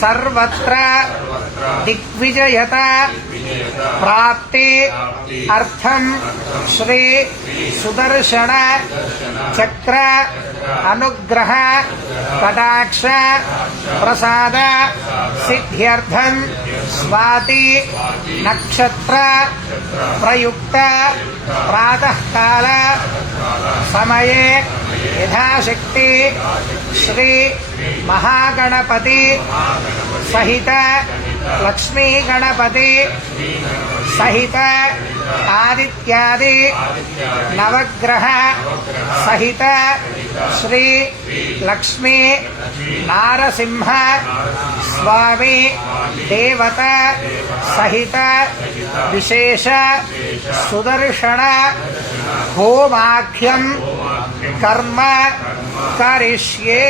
सर्वत्र दिग्विजयता प्राप्ते अर्थम श्री सुदर्शन चक्र अनुग्रह कटाक्ष प्रसाद सिद्ध्यर्थम स्वाति नक्षत्र प्रयुक्त प्रातः काल समये यथाशक्ति श्री महागणपति सहित लक्ष्मी गणपति सहित आदित्यादि नवग्रह सहित श्री लक्ष्मी नारसिंह स्वामी देवता सहित विशेष सुदर्शन होमाख्यम कर्म करिष्ये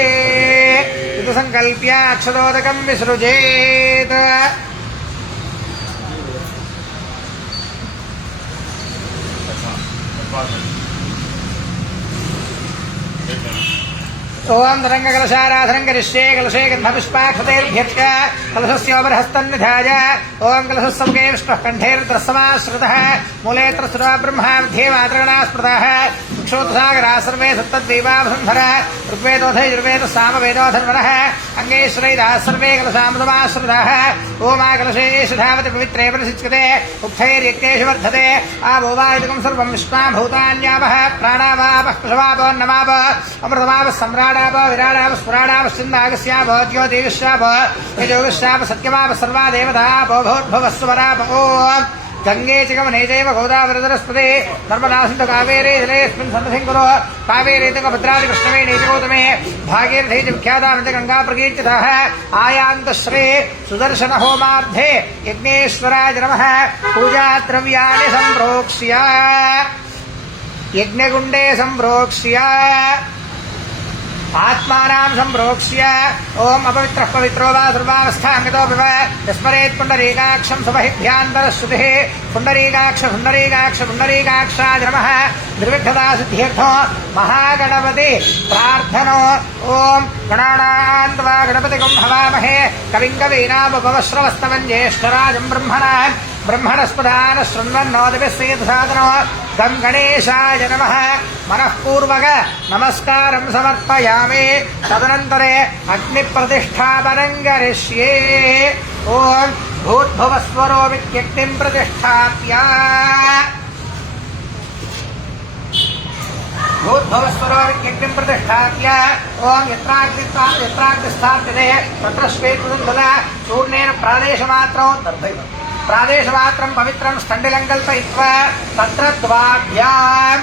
इति संकल्प्य अक्षतोदकं विसृजेत्। ओम तरंगकलशाराधनं करिष्ये कलशे गन्धपुष्पाक्षतेर्भ्यर्च्य कलशस्योपरिहस्तन्निधाय ओम कलशस्समुखे विष्णुः कण्ठे रुद्रस्समाश्रितः मूले त्रस्रुता ब्रह्मा मध्ये मातृगणा स्मृतः क्षोत्रसागराः सर्वे सप्तद्वीपावसुन्धरः ऋग्वेदोऽथ यजुर्वेदः सामवेदोऽथर्वणः अङ्गैश्वरैराः सर्वे कलशामृतमाश्रिताः ओमा कलशेष धावति पवित्रे परिषिच्यते उक्थैर्यज्ञेषु वर्धते आवो वा इदं सर्वं विश्वां भूतान्यावः प्राणावापः पशवापो नमापः अमृतमापः सम्राट् विराडाप स्फुराडाप सिन्दागस्याप ज्योतिष्याप यजोगस्याप सत्यमाप सर्वा देवताप भूर्भुवस्वराप ओम गंगे च गमने चैव गोदावरीधरस्पते नर्मदा सिन्धु कावेरी जलेऽस्मिन् सन्निधिं कुरु कावेरी तुङ्गभद्रादि कृष्णवेणी च गौतमे भागीरथी च विख्याता गंगा प्रकीर्तितः आयान्त श्री सुदर्शन होमार्थे यज्ञेश्वराय नमः पूजा द्रव्याणि सम्प्रोक्ष्य यज्ञकुण्डे सम्प्रोक्ष्य आत्मानां सम्प्रोक्ष्य ओम अपवित्रः पवित्रो वा सर्वावस्थाङ्गतो विव यस्मरेत् पुण्डरीकाक्षं सुबहिभ्यान्तरश्रुतिः पुण्डरीकाक्ष पुण्डरीकाक्ष पुण्डरीकाक्षाय नमः निर्विघ्नता सिद्ध्यर्थो महागणपति प्रार्थनो ओम गणानां त्वा गणपतिगुं हवामहे कविं कवीनामुपमश्रवस्तमं ज्येष्ठराजं ब्रह्मणस्पदान शृण्वन्नोदिभिस्सेदसादनो गं गणेशाय नमः मनःपूर्वक नमस्कारं समर्पयामि तदनन्तरे अग्निप्रतिष्ठापनं करिष्ये ओम भूर्भुवस्वरोमित्यग्निं प्रतिष्ठाप्य भूर्भुवस्वरोमित्यग्निं प्रतिष्ठाप्य ओम यत्राग्निस्थाप्यते तत्र श्वेतसुन्दरा चूर्णेन प्रादेशमात्रं दर्भैव प्रादेशमात्रं पवित्रं स्थण्डिलं कल्पयित्वा तत्र द्वाभ्यां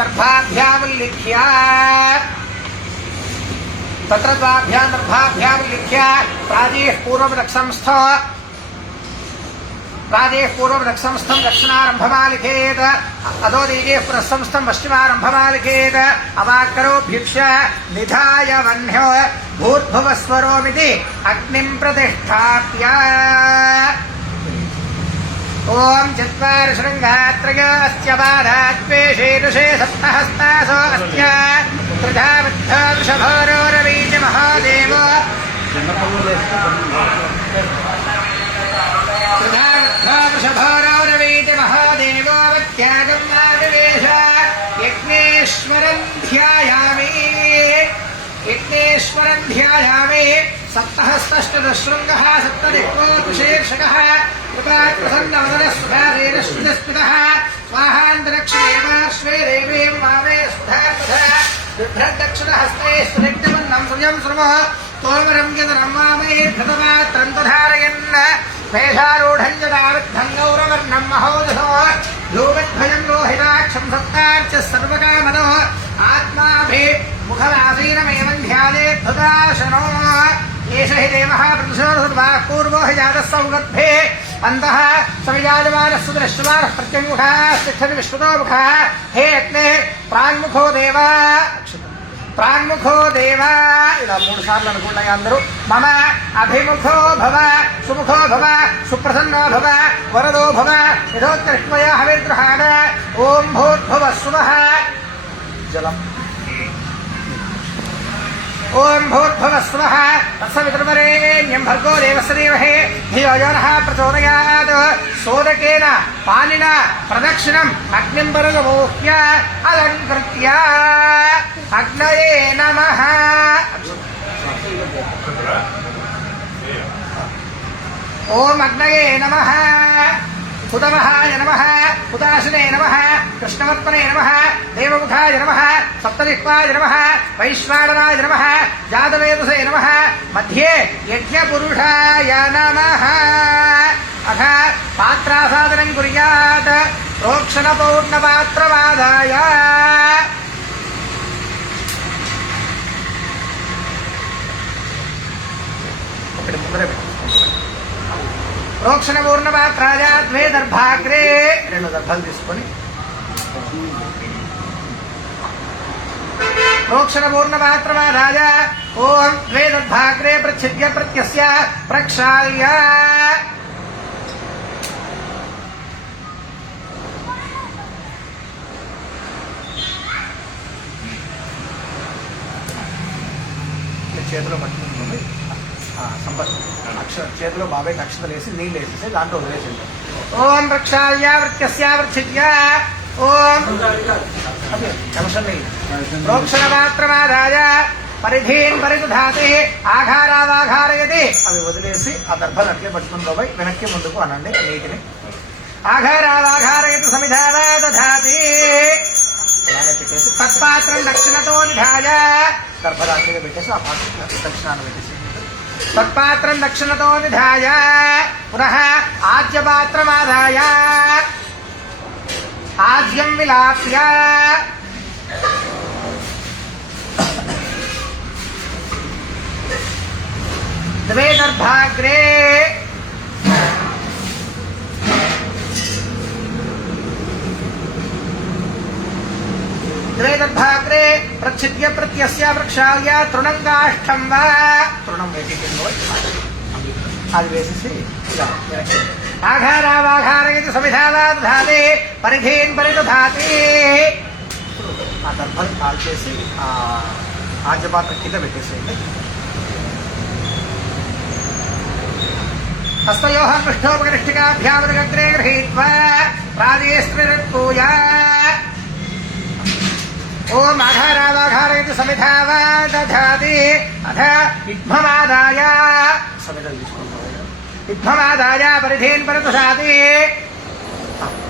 दर्भाभ्यां उल्लिख्य प्रादेः पूर्वरक्षंस्थं दक्षिणारम्भमालिखेत अधो देजेः पुरःसंस्थं पश्चिमारम्भमालिखेत अवाक्करोभ्युक्ष्य निधाय वह्न्यो भूर्भुवस्वरोमिति अग्निं प्रतिष्ठाप्य ओम चत्वारशृङ्गात्रयोऽस्य बाधाद्वेषेदुषे सप्तहस्तासो अस्स्य त्रिधाविद्धर्षभोरोरवीच महादेवो त्रिधाविद्धर्षभोरोरवीच महादेवो वत्यागं नागवेश यज्ञेश्वरं ध्यायामि सप्तहस्तष्टदशृङ्गः सप्तदिक्कोऽशीर्षकः कृपाप्रसन्नवदनः सुधारेणश्रुतस्मितः स्वाहान्तरिक्षदेवाश्वे देवे वामे सुधार्पथः बिभ्रद्दक्षिणहस्ते सुनित्यमन्नं श्रियं श्रुवः तोमरं यदनं वामे धृतमात्रं तधारयन् मेषारूढं जडाविद्धं गौरवर्णं महोदधो धूमद्भयं लोहिताक्षं सत्तार्च सर्वकामदो आत्माभि मुखमासीनमेवं ध्यायेद्धुताशनो एष हि देवः प्रतिशोधुर्वाः पूर्वो हि जातः सौगर्भे अन्तः सविजायमानः सुदृश्यमानः प्रत्यङ्मुखः तिष्ठति विश्वतो मुखः हे अग्ने प्राङ्मुखो देव ఇలా 3 సార్లు అనుకుంటా అందరూ మమ అభిముఖో భవ సుముఖో భవ సుప్రసన్నో భవ వరదో భవ యథోత్కృష్మయ హవిర్గృహాణ ఓం భూర్భువః స్వః జలం ఓం భూర్భువస్వః తత్సవితుర్వరేణ్యం భర్గో దేవस्य धीमहि धियो यो नः प्रचोदयात् सोदकेन पाणिना प्रदक्षिणम् अग्निं परगमोह्य अलङ्कृत्य अग्नये नमः। ओम अग्नये नमः, हुतवहाय नमः, हुताशने नमः, कृष्णवर्त्मने नमः, देवमुखाय नमः, सप्तदिक्पाय नमः, वैश्वानराय नमः, जातवेदसे नमः, मध्ये यज्ञपुरुषाय नमः। अथ पात्रासादनं कुर्यात् प्रोक्षणपूर्णपात्रमादाय। ప్రోక్షణ పూర్ణపాత్రాయ ద్వే దర్భాగ్రే 2 దర్భాలు తీసుకొని ప్రోక్షణ పూర్ణపాత్రమాదాయ ఓం ద్వే దర్భాగ్రే ప్రచ్ఛిద్య ప్రత్యస్య ప్రక్షాళ్య। చేతిలో పట్టుకుంటుంది చేతిలో బాబాయ్ అక్షతలు వేసి నీళ్ళు వేసేసి దాంట్లో వదిలేసింది। ఓం ప్రక్షాళ్య వృత్యస్య వృచ్చిద్య ఓం ప్రోక్షణపాత్రమాదాయ పరిధీన్ పరిదధాతి ఆఘారావాఘారయతి। అవి వదిలేసి ఆ దర్భను అట్లే పట్టుకుని బాబాయ్ వెనక్కి ముందుకు అనండి నీటిని। ఆఘారావాఘారయతి సమిధావా దధాతి అలానే పెట్టేసి తత్పాత్రం దక్షిణతో నిధాయ దర్భ దాంట్లో పెట్టేసి ఆ పాత్ర దక్షిణాన్ని పెట్టేసి तत्पात्रं दक्षिणतो निधाय पुनः आज्यपात्रमादाय आज्यं विलाप्य द्वे दर्भाग्रे द्वे दर्भाग्रे प्रच्छिद्य प्रत्यस्य प्रक्षाल्य तृणं काष्ठं वा तृणं वेसी అది వేసేసి ఆఘారావాఘారయతి సమిధావా దధాతి పరిధీన్ పరిదధాతి। ఆ దర్భను కాల్చేసి ఆ ఆజ్యపాత్ర కింద పెట్టేసేయండి। హస్తయోః పృష్ఠోపకనిష్ఠికాభ్యామగ్రే గృహీత్వా ప్రాదేస్త్రిరత్పూయ ఓం ఆఘారావాఘారయతి సమిధావా దధాతి అథ ఇద్మమాదాయ సమిధలు తీసుకుంటాం ఇద్మమాదాయ పరిధీన్ పరిదధాతి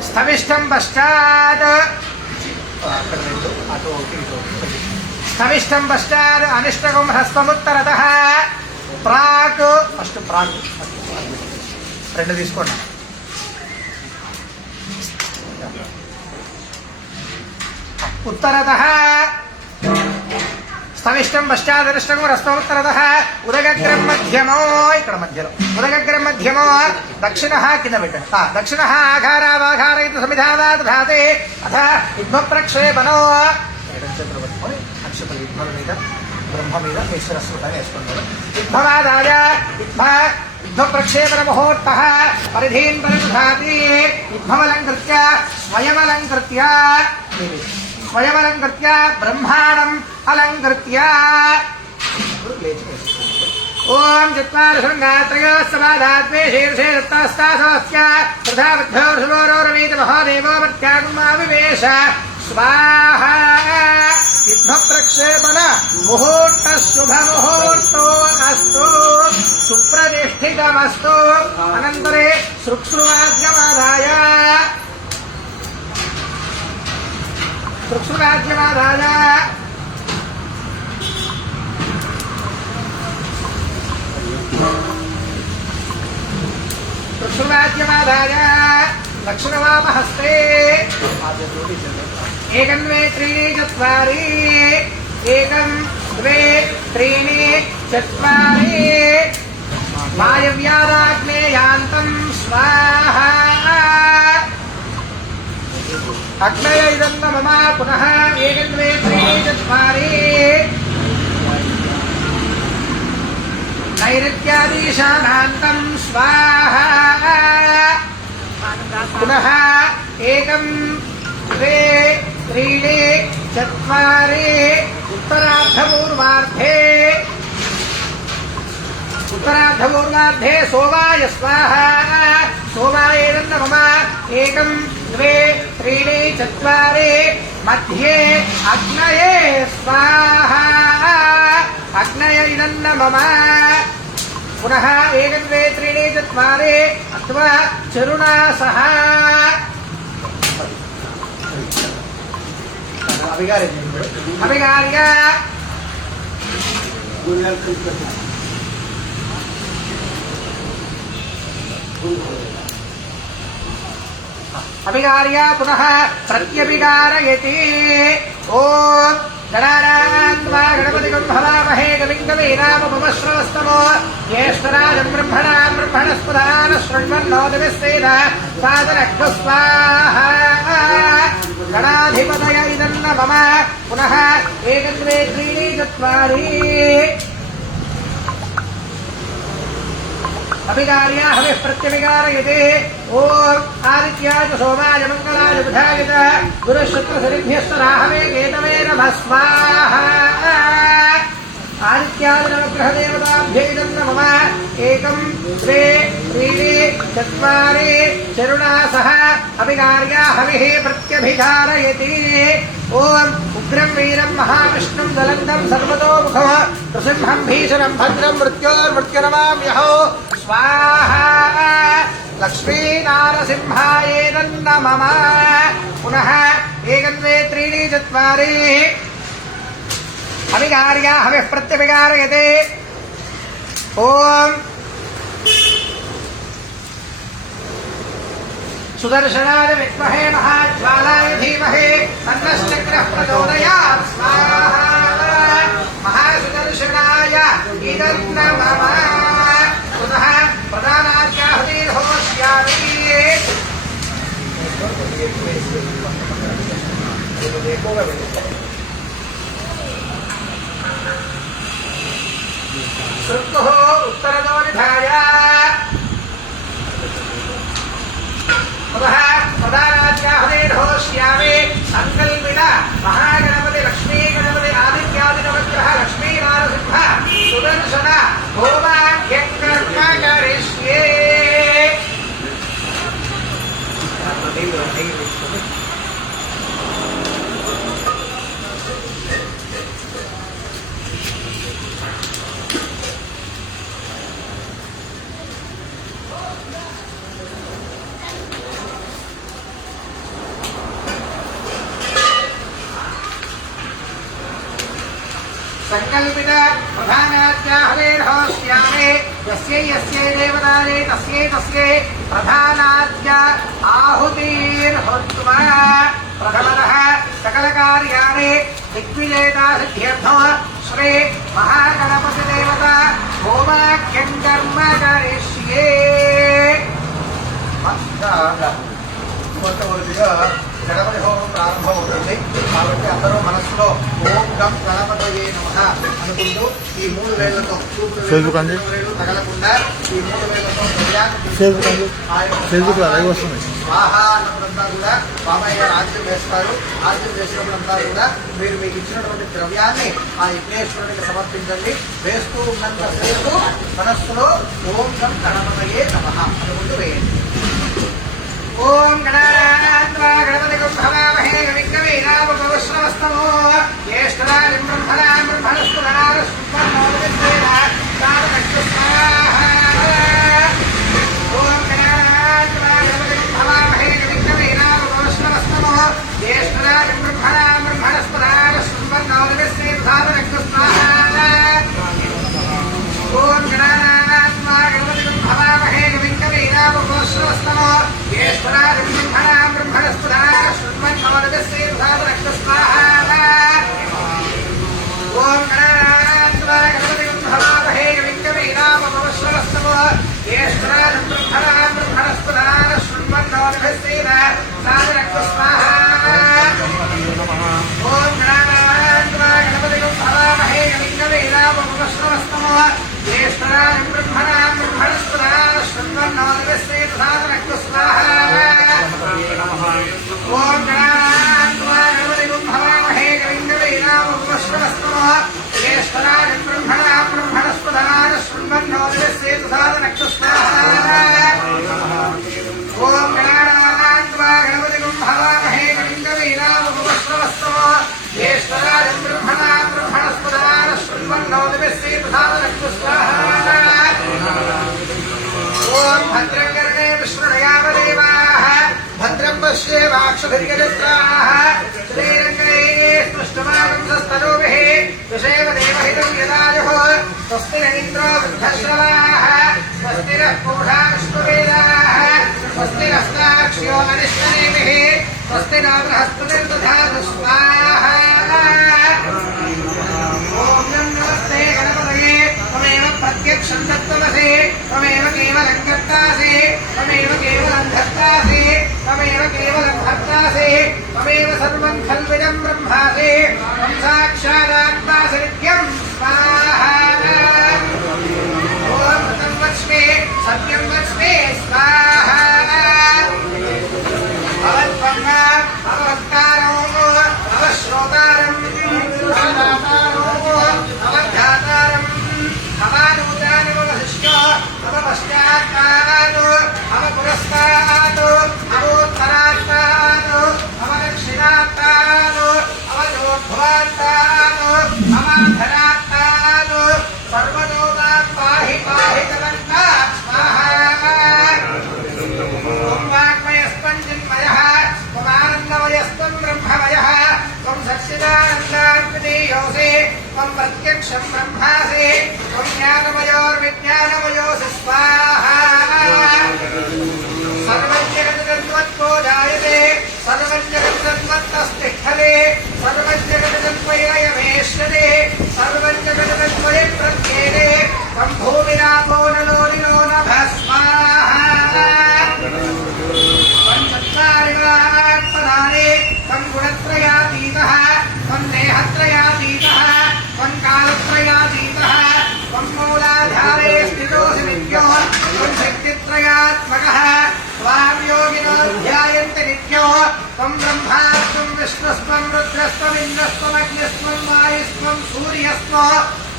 స్థవిష్టం పశ్చాత్ స్థవిష్టం పశ్చాత్ అనిష్టకం హస్తముత్తరతః ప్రాక్ ఫస్ట్ ప్రాక్ 2 తీసుకోండి। उत्तरतः స్థవిష్టం పశ్చాదరిష్టం రస్తోత్తరతః ఉదగగ్రం మధ్యమో ఇక్కడ మధ్యలో ఉదగగ్రం మధ్యమో దక్షిణః కింద పెట్టండి। దక్షిణః ఆఘారావాఘారయతి సమిధావా దధాతి అథ యుగ్మ ప్రక్షేపణో చేతులు పట్టుకొని అక్షతలు యుగ్మల మీద బ్రహ్మ మీద ఈశ్వరస్వతాన్ని వేసుకుంటారు। యుగ్మవాదాయ యుగ్మ ప్రక్షేపణ ముహూర్తః పరిధీన్ పరిదధాతి యుగ్మమలంకృత్య స్వయమలంకృత్య స్వయమలంకృత్య బ్రహ్మాణం అలంకృత్య ఓం చత్వారి శృంగాత్రయోస్తమాదాత్మే శీర్షే దత్తాస్తాసవస్య తథా బుద్ధోర్షుభోరోరవీత మహోదేవో మత్యాగుమావివేశ స్వాహా। యుద్ధ ప్రక్షేపణ ముహూర్త శుభ ముహూర్తో అస్తు సుప్రతిష్ఠితమస్తు। అనంతరే శృక్ష్రువాద్యమాదాయ శృక్ష్రువాద్యమాదాయ శృక్ష్రువాద్యమాదాయ దక్షిణవామహస్తే एकं द्वे त्रीणि चत्वारि एकं द्वे त्रीणि चत्वारि वायव्यादाग्नेयान्तं स्वाहा। अग्नय इदं मम पुनः एकं द्वे त्रीणि चत्वारि नैऋत्यादीशानान्तं स्वाहा। पुनः एकं द्वे त्रीणि चत्वारि उत्तरार्धपूर्वार्धे उत्तरार्धपूर्वार्धे सोमाय स्वाहा सोमायेदन्न मम 1 2 3 4 मध्ये अग्नये स्वाहा अग्नय इदन्न मम पुनः 1 2 3 4 अथवा चरुणा सह अभिगार्य अभिगार्य पुनः प्रत्यभिकारयति ओम गणानान्वा गणपतिगं भवामहे कविं कवीनामुपमश्रवस्तमो ज्येष्ठराजं ब्रह्मणां ब्रह्मणस्पदान शृण्वन्नोतिभिस्सेद सादरग्धु स्वाहा गणाधिपतय इदन्न मम पुनः 1 2 3 4 अभिगार्य हविः प्रत्यभिकारयते ओम आदित्याय सोमाय मंगलाय बुधाय गुरुशुक्रशनिभ्यश्च राहवे केतवे नमः स्वाहा आदित्याय नवग्रहदेवताभ्यै नमः 1 2 3 4 चरुणा सह अभिगार्य हविः प्रत्यभिकारयति ओम उग्रं वीरं महाविष्णुं ज्वलन्तं सर्वतोमुखं नृसिंहं भीषणं भद्रं मृत्युर्मृत्युनमाम्यहो स्वाहा लक्ष्मीनारसिंहाय नन्न मम पुनः 1 2 3 4 अभिगार्य हविः प्रत्यभिकारयते ओम सुदर्शनाय विद्महे महाज्वालाय धीमहि तन्नश्चक्रः प्रचोदयात् स्वाहा महासुदर्शनाय इदन्न मम पुनः प्रधानार्घ्याहुतिर्होष्यामि श्रुतुः उत्तरदो निधाय पुनः प्रधानार्घ्याहुतिर्होष्यामि संकल्पित महागणपति लक्ष्मी गणपति आदित्यादिनवग्रह लक्ष्मी नारसिंह सुदर्शन होमाख्यं कर्म करिष्ये संकल्पित प्रधानाद्याहवेर्होष्यामि यस्यै यस्यै देवतायै तस्यै तस्यै प्रधानाद्य आहुतिर्होत्वा प्रथमतः सकलकार्याणि दिग्विजयता सिद्ध्यर्थं श्री महागणपति देवता होमाख्यं कर्म करिष्ये గణపతి హోమం ప్రారంభమవుతుంది కాబట్టి అందరూ మనస్సులో ఓం గం గణపతయే నమః అనుకుంటూ ఈ 3 వేళ్లతో తగలకుండా ఈ 3 వేళ్లతో స్వాహా అన్నప్పుడంతా కూడా బాబాయ్ గారు ఆజ్యం వేస్తారు. ఆజ్యం వేసినప్పుడంతా కూడా మీరు మీకు ఇచ్చినటువంటి ద్రవ్యాన్ని ఆ యజ్ఞేశ్వరునికి సమర్పించండి. వేస్తూ ఉన్నంతసేపు మనస్సులో ఓం గం గణపతయే నమః అనుకుంటూ వేయండి. ओम गणानान्वा गणपतिगं भवामहे कविं कवीनामुपमश्रवस्तमो ज्येष्ठराजं ब्रह्मणां ब्रह्मणस्पदानस्पन्नोतिभिस्सेद सादरग्धु स्वाहा ओम गणानान्वा गणपतिगं भवामहे कविं कवीनामुपमश्रवस्तमो ज्येष्ठराजं ब्रह्मणां ब्रह्मणस्पदानस्पन्नोतिभिस्सेद सादरग्धु स्वाहा ओम गणानान्वा गणपतिगं भवामहे कविं कवीनामुपमश्रवस्तमो ज्येष्ठराजं ब्रह्मणां ब्रह्मणस्पदानस्पन्नोतिभिस्सेद सादरग्धु स्वाहा ओम गणानान्वा गणपतिगं भवामहे कविं कवीनामुपमश्रवस्तमो ज्येष्ठराजं ब्रह्मणां ब्रह्मणस्पदानस्पन्नोतिभिस्सेद सादरग्धु स्वाहा ओम गणानान्वा गणपतिगं भवामहे कविं कवीनामुपमश्रवस्तमो ज्येष्ठराजं ब्रह्मणां ब्रह्मणस्पदानस्पन्नोतिभिस्सेद सादरग्धु स्वाहा ओम गणानान्वा गणपतिगं भवामहे कविं कवीनामुपमश्रवस्तमो ज्येष्ठराजं ब्रह्मणां ब्रह्मणस्पदानस्पन्नोतिभिस्सेद वाक्षधरिकजत्राः श्रीरङ्गैः स्पृष्टमागंसस्तनूभिः सुषेव देवहितं यदायुः स्वस्ति न इन्द्रो वृद्धश्रवाः स्वस्ति नः पूषा विश्ववेदाः स्वस्ति नस्ताक्ष्यो अनिष्टनेमिः स्वस्ति न बृहस्पतिर्दधातु स्वाहा ॐ नमस्ते गणपतये त्वमेव प्रत्यक्षं तत्त्वमसि त्वमेव केवलं कर्तासि त्वमेव केवलं धर्तासि त्वमेव केवलं भर्तासि त्वमेव सर्वं खल्विदं ब्रह्मासि त्वं साक्षादात्मासि नित्यं स्वाहा ॐ ऋतं वच्मि सत्यं वच्मि स्वाहा अवत्पन्ना अवत्कारो अवश्रोतारम् अवदातारो अवधातारम् अवानूतानमवशिष्यो अवपश्चात्तानो अवपुरस्तानो अवोत्तरात्तानो अवदक्षिणात्तानो अवदोर्ध्वात्तानो अवाधरात्तानो सर्वदोतात् पाहि पाहि जगन्नाथ स्वाहा ॐ वाङ्मयस्त्वञ्जिन्मयः त्वमानन्दमयस्त्वं ब्रह्ममयः त्वं सच्चिदानन्दात्मनीयोऽसि त्वं प्रत्यक्षं ब्रह्मासि त्वं ज्ञानमयोर्विज्ञानमयोऽसि स्वाहा सर्वं जगत्तत्त्वो जायते सर्वं जगत्तत्त्वत्तिष्ठते सर्वं जगत्तत्त्वयमेष्यते सर्वं जगत्तत्त्वयि प्रत्येते त्वं भूमिरापो नलो निलो नभः स्वाहा पंचत्वारिणात्मनानि त्वं गुणत्रयातीतः त्वं देहत्रयातीतः त्वं कालत्रयातीतः त्वं मूलाधारे स्थितोऽसि नित्यो त्वं शक्तित्रयात्मकः त्वां योगिनो ध्यायन्ति नित्यो त्वं ब्रह्मा त्वं विष्णुस्त्वं रुद्रस्त्वमिन्द्रस्त्वमग्निस्त्वं वायुस्त्वं सूर्यस्त्वं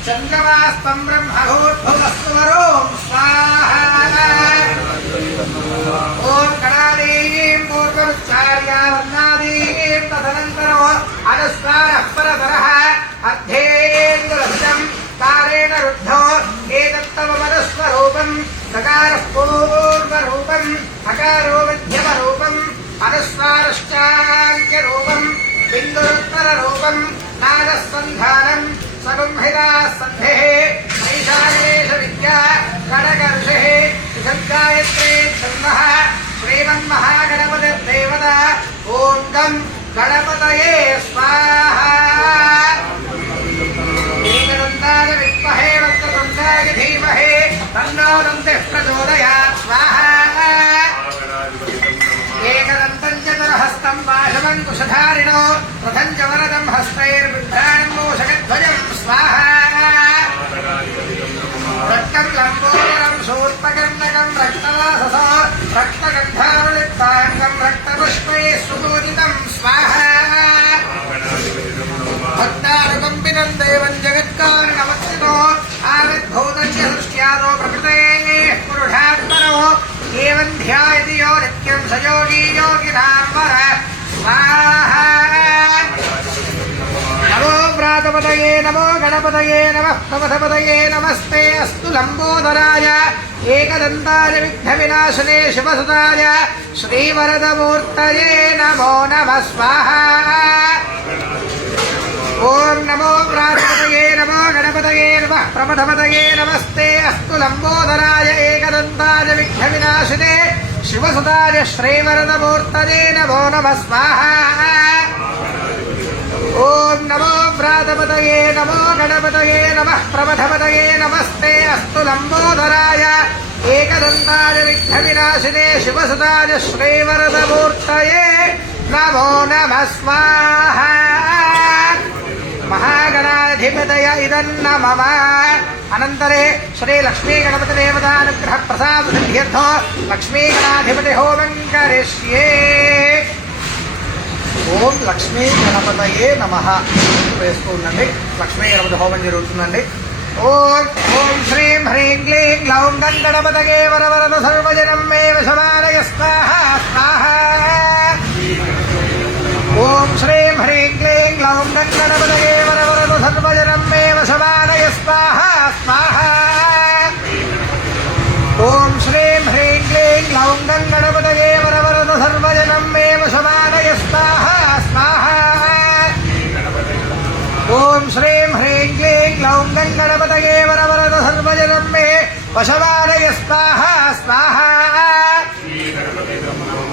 चन्द्रमास्त्वं ब्रह्मभूर्भुवस्त्वरों स्वाहा ॐ गणादीं पूर्वमुच्चार्या वर्णादीं तदनन्तरो अनुस्वारः परतरः अध्येन्द्रहितं कारेण रुद्धो एतत्तवमनुस्वरूपं सकारः पूर्वरूपं हकारो मध्यमरूपम् अनुस्वारश्चान्त्यरूपं बिन्दुरुत्तररूपं नादः सन्धानं सगुंहिता सन्धिः ऐशानेश विद्या खडगर्षिः गायत्रे छन्दः श्रीमन्महागणपतिर्देवता ॐ गं गणपतये स्वाहा एकदन्ताय विद्महे वक्रतुण्डाय धीमहि तन्नो दन्तिः प्रचोदयात् स्वाहा एकदन्तं चतुर्हस्तं पाशवं कुशधारिणो रथं च वरदं हस्तैर्बिभ्राणं मूषकध्वजं स्वाहा रक्तं लम्बोदरं शूर्पकर्णकं रक्तवाससो रक्तगन्धावलिप्ताङ्गं रक्तपुष्पैः सुपूजितं स्वाहा भक्तानुकम्पिनं देवं जगत्कारणमस्तिनो आविर्भूतस्य सृष्ट्यादो प्रकृतेः पुरुषात्मनो एवं ध्यायति यो नित्यं स योगी योगिनां वर स्वाहा नमो व्रातपतये नमो गणपतये नमः प्रमथपतये नमस्ते अस्तु लम्बोदराय एकदन्ताय विघ्नविनाशने शिवसुताय श्रीवरदमूर्तये नमो नमः स्वाहा ॐ नमो व्रातपतये नमो गणपतये नमः प्रमथपतये नमस्ते अस्तु लम्बोदराय एकदन्ताय विघ्नविनाशने शिवसुताय श्रीवरदमूर्तये नमो नमः स्वाहा ॐ नमो व्रातपतये नमो गणपतये नमः प्रमथपतये नमस्ते अस्तु लम्बोदराय एकदन्ताय विघ्नविनाशिने शिवसुताय श्रीवरदमूर्तये नमो नमः स्वाहा महागणाधिपतय इदन्न मम अनन्तरे श्री लक्ष्मी गणपति देवतानुग्रह प्रसाद सिद्ध्यर्थो लक्ष्मी गणाधिपति होमं करिष्ये ఓం లక్ష్మీ గణపతయే నమః వేస్తూ ఉండండి. లక్ష్మీ గణపతి హోమం జరుగుతుందండి. ఓం ఓం శ్రీం హ్రీం క్లీం గ్లౌం గం గణపతయే వరవరద సర్వజనం మే వశమానయ స్వాహా స్వాహా. ఓం శ్రీం హ్రీం క్లీం గ్లౌం గం గణపతయే వరవరద సర్వజనం మే వశమానయ స్వాహా స్వాహా. ఓం శ్రీం హ్రీం క్లీం గ్లౌం గం గణపతయే వరవరద సర్వజనం మే వశమానయ वशमानय स्वाहा स्वाहा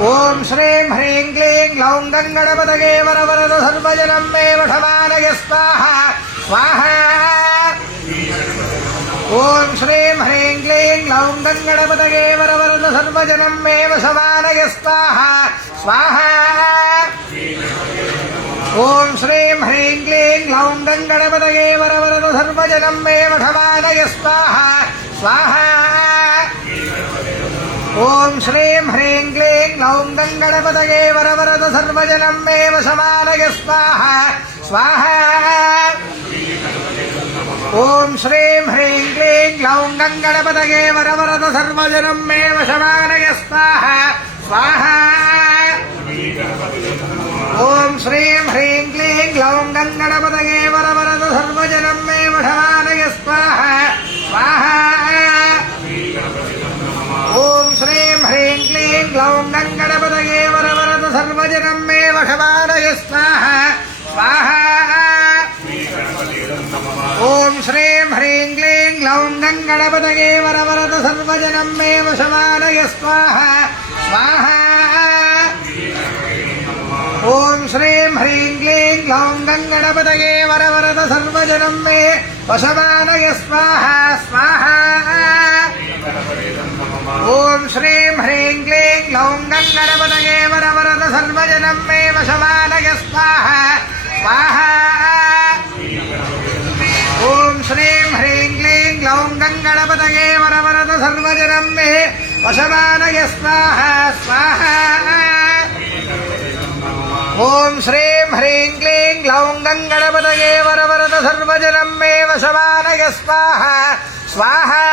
ओम श्रीं ह्रीं क्लीं ग्लौं गणपतये वरवरद सर्वजनं मे वशमानय स्वाहा स्वाहा ओम श्रीं ह्रीं क्लीं ग्लौं गणपतये वरवरद सर्वजनं मे वशमानय स्वाहा स्वाहा ओम श्रीं ह्रीं क्लीं ग्लौं गणपतये वरवरद सर्वजनं मे वशमानय स्वाहा स्वाहा ओम श्रीं ह्रीं क्लीं ग्लौं गणपतये वरवरद सर्वजनं मे वशमानय स्वाहा स्वाहा ओम श्रीं ह्रीं क्लीं ग्लौं गणपतये वरवरद सर्वजनं मे वशमानय स्वाहा स्वाहा ओम श्रीं ह्रीं क्लीं ग्लौं गणपतये वरवरद सर्वजनं मे वशमानय स्वाहा स्वाहा ओम श्रीं ह्रीं क्लीं ग्लौं गणपतये वरवरद सर्वजनं मे वशमानय स्वाहा स्वाहा ओम श्रीं ह्रीं क्लीं ग्लौं गणपतये वरवरद सर्वजनं मे वशमानय स्वाहा स्वाहा ओम श्रीं ह्रीं क्लीं ग्लौं गणपतये वरवरद सर्वजनं मे वशमानय स्वाहा स्वाहा ओम श्रीं ह्रीं क्लीं ग्लौं गणपतये वरवरद सर्वजनं मे वशमानय स्वाहा स्वाहा ओम श्रीं ह्रीं क्लीं ग्लौं गणपतये वरवरद सर्वजनं मे वशमानय स्वाहा स्वाहा ओम श्रीं ह्रीं क्लीं ग्लौं गणपतये वरवरद सर्वजनं मे वशमानय स्वाहा स्वाहा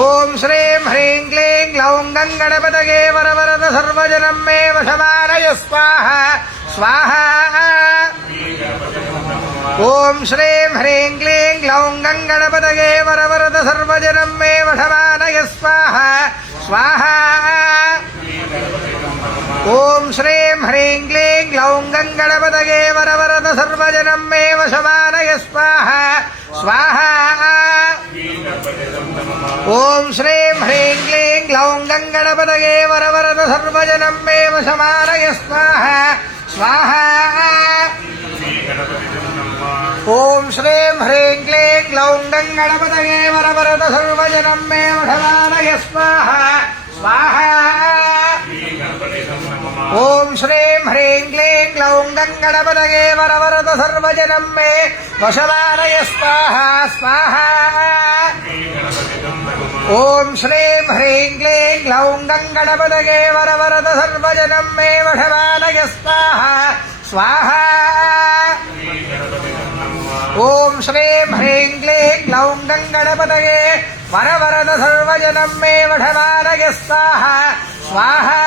ओम श्रीं ह्रीं क्लीं ग्लौं गणपतये वरवरद सर्वजनं मे वशमानय स्वाहा स्वाहा ओम श्रीं ह्रीं क्लीं ग्लौं गणपतये वरवरद सर्वजनं मे वशमानय स्वाहा स्वाहा ओम श्रीं ह्रीं क्लीं ग्लौं गणपतये वरवरद सर्वजनं मे वशमानय स्वाहा स्वाहा ओम श्रीं ह्रीं क्लीं ग्लौं गणपतये वरवरद सर्वजनं मे वशमानय स्वाहा स्वाहा ओम श्रीं ह्रीं क्लीं ग्लौं गणपतये वरवरद सर्वजनं मे वशमानय स्वाहा स्वाहा ओम श्रीं ह्रीं क्लीं ग्लौं गणपतये वरवरद सर्वजनं मे वशमानय स्वाहा स्वाहा ओम श्रीं ह्रीं क्लीं ग्लौं गणपतये वरवरद सर्वजनं मे वशमानय स्वाहा स्वाहा ओम श्रीं ह्रीं क्लीं ग्लौं गणपतये वरवरद सर्वजनं मे वशमानय स्वाहा स्वाहा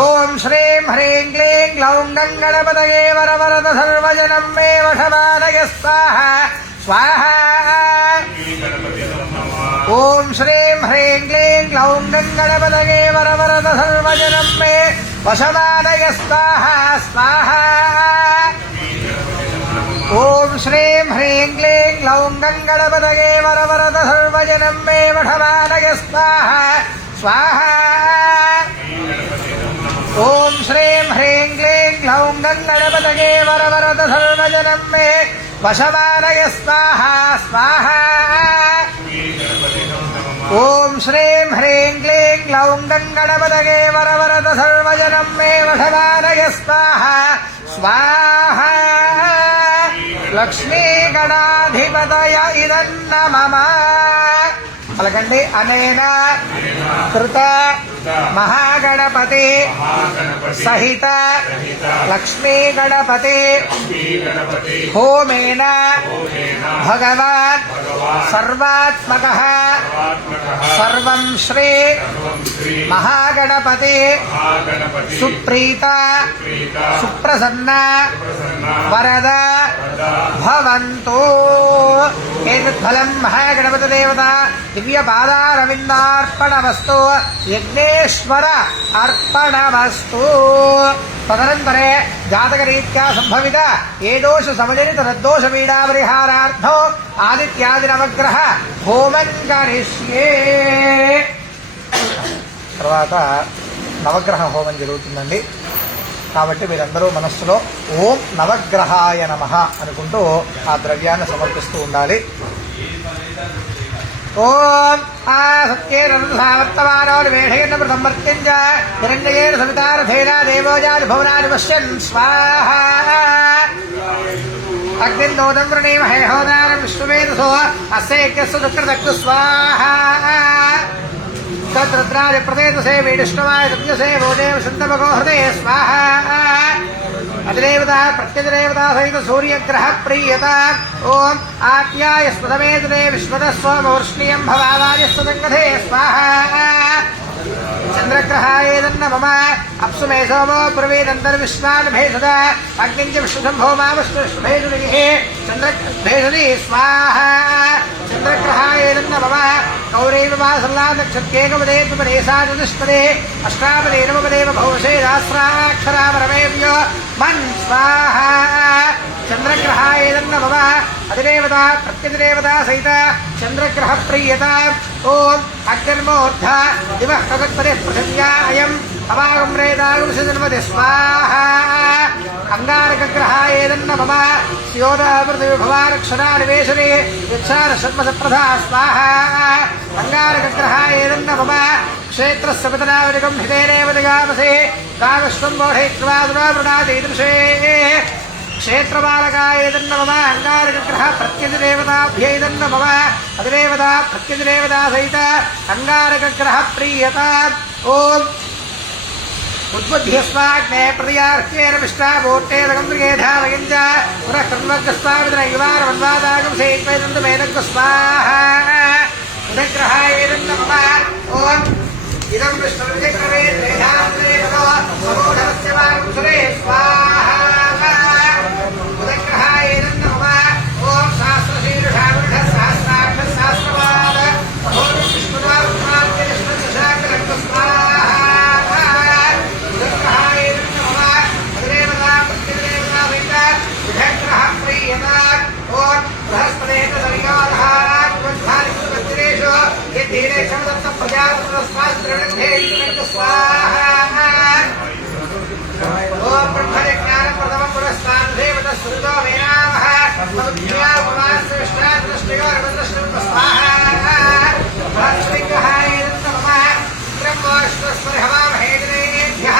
ओम श्रीं ह्रीं क्लीं ग्लौं गणपतये वरवरद सर्वजनं मे वशमानय स्वाहा स्वाहा ओम श्रीं ह्रीं क्लीं ग्लौं गणपतये वरवरद सर्वजनं मे वशमानय स्वाहा स्वाहा ओम श्रीं ह्रीं क्लीं ग्लौं गणपतये वरवरद सर्वजनं मे वशमानय स्वाहा स्वाहा ओम श्रीं ह्रीं क्लीं ग्लौं गणपतये वरवरद सर्वजनं मे वशमानय स्वाहा स्वाहा ओम श्रीं ह्रीं क्लीं ग्लौं गणपतये वरवरद सर्वजनं मे वशमानय स्वाहा स्वाहा लक्ष्मी गणाधिपतय इदन्न मम పలకండి అనేన కృత మహాగణపతి సహిత లక్ష్మీ గణపతి హోమేన భగవాన్ సర్వాత్మకః సర్వం శ్రీ మహాగణపతి సుప్రీత సుప్రసన్న వరద భవంతు. ఏతత్ఫలం మహాగణపతిదేవత దివ్యపాదారవిందార్పణమస్తు. యజ్ఞేశ్వర అర్పణమస్తు. తదనంతరే జాతకరీత్యా సంభవిత ఏ దోష సమజనిత నిర్దోష పీడాపరిహారార్థం ఆదిత్యాది నవగ్రహ హోమం కరిష్యే. తర్వాత నవగ్రహ హోమం జరుగుతుందండి. కాబట్టి మీరందరూ మనస్సులో ఓం నవగ్రహాయ నమః అనుకుంటూ ఆ ద్రవ్యాన్ని సమర్పిస్తూ ఉండాలి. ఓం ఆ సత్యేనవర్తమానో నివేషయేన ప్రసంవర్త్యం చ హిరణ్యేన సవితారథేన దేవోజాది భువనాని పశ్యన్ స్వాహ. అగ్నిం దోదం వృణీమహే హోదారం విశ్వవేదసో అస్యైక్యస్సు దుఃఖదక్తు స్వాహ. తద్రుద్రాది ప్రదేశే వీడిష్ణవాయ సత్యసే భోదేవ సంతమగో హృదయ స్వాహ. అధిదేవత ప్రత్యధిదేవత సహిత సూర్యగ్రహ ప్రీయత. ఓం ఆప్యాయ స్మృతమేతునే విశ్వద స్వమవర్ష్ణీయం భవావార్యస్వదంగధే స్వాహ. చంద్రగ్రహాయేదన్న మమ అప్సు మే సోమో బ్రవీదంతర్విశ్వాన్ భేషద. అగ్నించ విశ్వసంభో మామశ్వభేషుని చంద్రభేషుని స్వాహ. చంద్రగ్రహాయేదన్న మమ గౌరైవ మాసల్లాదక్షత్యేకమదేపదేశాచతుష్పదే అష్టాపదే నవపదేవ భౌషే దాస్రాక్షరామరమేవ్యో మన్ స్వాహ. చంద్రగ్రహాయేదన్న మమ అధిదేవత ప్రత్యధిదేవత సహిత చంద్రగ్రహ ప్రీయత. ఓం అగ్నిర్మోర్ధ దివః ప్రగత్పదే పృథివ్యా అయం అవాగం రేదాగం సజన్మతి స్వాహ. అంగారకగ్రహాయేదన్న మమ స్యోదాపృథివిభవారక్షరానివేశనే యచ్చార షడ్మసప్రధా స్వాహ. అంగారకగ్రహాయేదన్న మమ క్షేత్రస్య పితనావనికం హితేనేవ దిగామసే కామశ్వం బోధైత్వాదునా వృణాదీదృశే. క్షేత్రబాలకాయేదన్న మమ అంగారకగ్రహ ప్రత్యధిదేవతాభ్యైదన్న మమ అధిదేవత ప్రత్యధిదేవతా సహిత అంగారకగ్రహ ప్రీయత. ఓం ఉద్బుద్ధ్యస్వాగ్నే ప్రతియార్చ్యేన విష్టాభూర్తేదకం త్రిగేధాలయం చ పునః కర్మగ్రస్వామిదన యువారమన్వాదాగం సేత్వైదంతు మేదగ్గు స్వాహ. ఉదగ్రహాయేదన్న మమ ఓం ఇదం విష్ణుర్విచక్రమే త్రేధాంతరేవతో సమూఢస్య వాంసురే స్వాహ. ఉదగ్రహాయేదన్న మమ ఓం సహస్రశీర్షా వృష సహస్రాక్ష సహస్రపాద అహోరం విష్ణుర్వారుణాద్య విష్ణుర్దశాకరగ్గు స్వాహ. ఉదగ్రహాయేదన్న మమ అధిదేవత ప్రత్యధిదేవతా సహిత బుధగ్రహ ప్రీయత. ఓం బృహస్పదేన సరిగాధారాత్మధ్యానిషు యద్ధీరే క్షమదత్త ప్రజాపతిస్వాస్త్రవిణద్ధే స్వాహ. ఓం బ్రహ్మజ్ఞానం ప్రథమం పురస్కారదేవత సురుదో వేనామః సమృద్ధ్యా ఉపవాస్య విష్ణాదృష్టిగోరభద్రశ్రీ స్వాహ. బృహస్పతిగ్రహాయేదన్న మమ బ్రహ్మోష్ణస్పరిహవామహేదినేభ్యః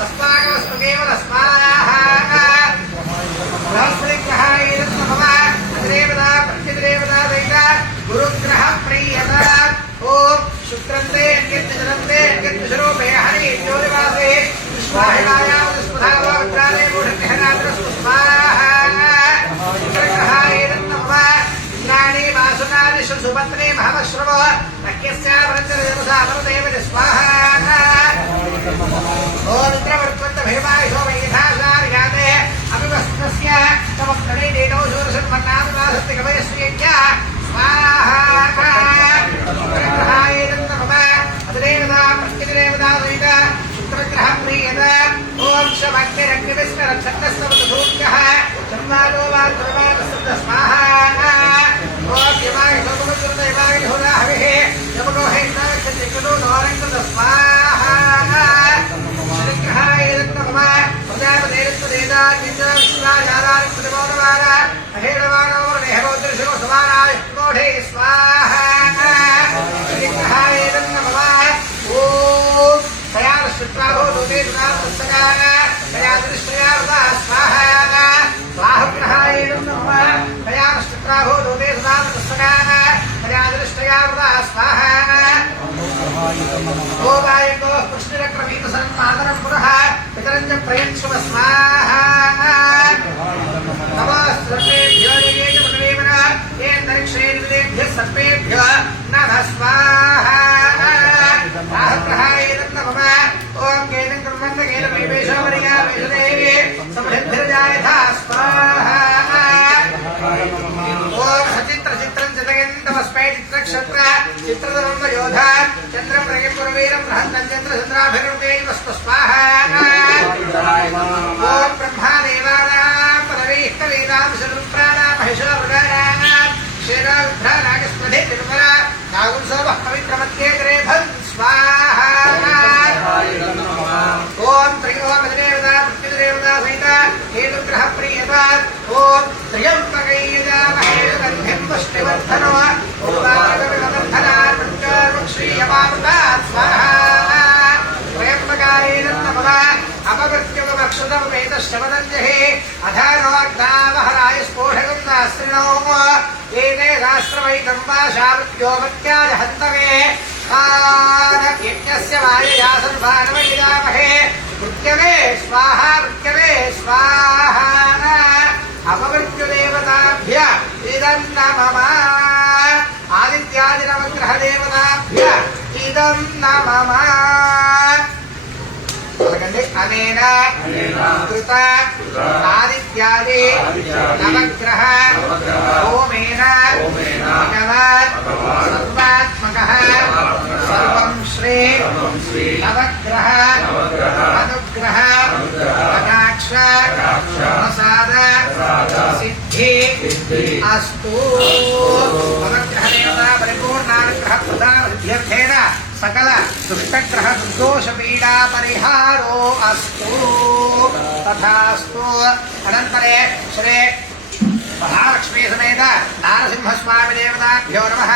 తస్మాగమస్తు కేవల స్వాహ. బృహస్పతిగ్రహాయేదన్న మమ అధిదేవత ప్రత్యధిదేవతా సహిత గురుగ్రహ ప్రీయత. ఓం శుక్రంతే అన్యత్జనంతే అన్యత్జరూపే హరి జ్యోతివాసే విశ్వాహినాయామస్పధావగ్రాదే మూఢగ్రహనాద్రస్సు స్వాహ. శుక్రగ్రహాయేదన్న మమ ఇంద్రాణి వాసునాని సుపత్ని మహమశ్రవో నక్యస్యావరంజనజనసామరదేవతి స్వాహ. ఓం ఇంద్రవర్త్వంత భీమాయుషో వైధాశార్యాతే అభివస్నస్య తమ ప్రణీతేనో శూరసన్మన్నామనాసత్తి కవయస్యేజ్ఞ స్వాహ. శుక్రగ్రహాయేదన్న మమ అధిదేవతా ప్రత్యధిదేవతా సహిత శుక్రగ్రహ ప్రీయత. ఓం శమగ్నిరగ్నివిస్మరక్షన్నస్తవతసూర్యః చర్మాలో వార్ధమానస్తబ్ద స్వాహ. ఓం యమాయ సోమముద్రత యమాయ హోదా హవిః యమనో హైతాక్షత్రికృతో నోరంకృత స్వాహ. శనిగ్రహాయేదన్న మమ ప్రజాపతేరత్వదేదాన్యంజ విశ్వాచారారికృతమోదవార అహేడవానో నేహరోదృశో సమానాయ మోఢే స్వాహ. శనిగ్రహాయేదన్న మమ ఓం తయారశుక్రాభో దోదే దురాస్తకాన తయాదృష్టయా వృతా స్వాహ. రాహుగ్రహాయేదన్న మమ తయారశుక్రాభో దోదే దురాస్తకాన తయాదృష్టయా వృతా స్వాహ. ఓవాయకో కృష్ణరక్రమీత సన్మాతరం పునః పితరంజ ప్రయచ్ఛువ స్వాహ. నమస్కృతేభ్యో యేయ మనవేమన ఏంతరిక్షేంద్రేభ్యః సర్వేభ్యో నమః స్వాహ. రాహుగ్రహాయేదన్న మమ ఓం కేనం కర్మంత కేన పరివేశోమరిగా వేషదేవి సమృద్ధిర్జాయథా స్వాహ. चंद्राभिरुपेयवस्तु स्वाहा ओम ब्रह्मादेवानां पदवीः कवीनां शरुद्राणां महिषावृगाणां शेरारुद्रानागस्पदे तिरुमला नागुंसोमः पवित्रमत्येतरे भन् स्वाहा ओम त्रियोमदेवता पृथ्वीदेवता सहिता हेतुग्रह प्रियता ओम त्र्यम्बकैर्यामहे गन्धिं पुष्टिवर्धनो श्रीयमामृता स्वाहा त्र्यम्बकाय नमः अपवृत्युमक्षुतमेतश्चमदञ्जहे अधानोऽग्नावहराय स्फोढकं नास्त्रिणो एते शास्त्रवैतं वा शावृत्योमत्याय हन्तवे यज्ञस्य मायया सर्वानवैदामहे मृत्यवे स्वाहा अपमृत्युदेवताभ्य इदं नमः आदित्यादिनवग्रहदेवताभ्य इदं नमः अनेन कृत आदित्यादि नवग्रह होमेन सर्वात्मकः सर्वं श्री नवग्रह अनुग्रह कटाक्ष प्रसाद सिद्धि अस्तु नवग्रह देवता परिपूर्णानुग्रह प्रदानार्थेन सकल दुष्टग्रह दुर्दोष पीड़ा परिहारो अस्तु तथास्तु अनंतरे श्री महालक्ष्मी समेत नारसिंह स्वामी देवताभ्यो नमः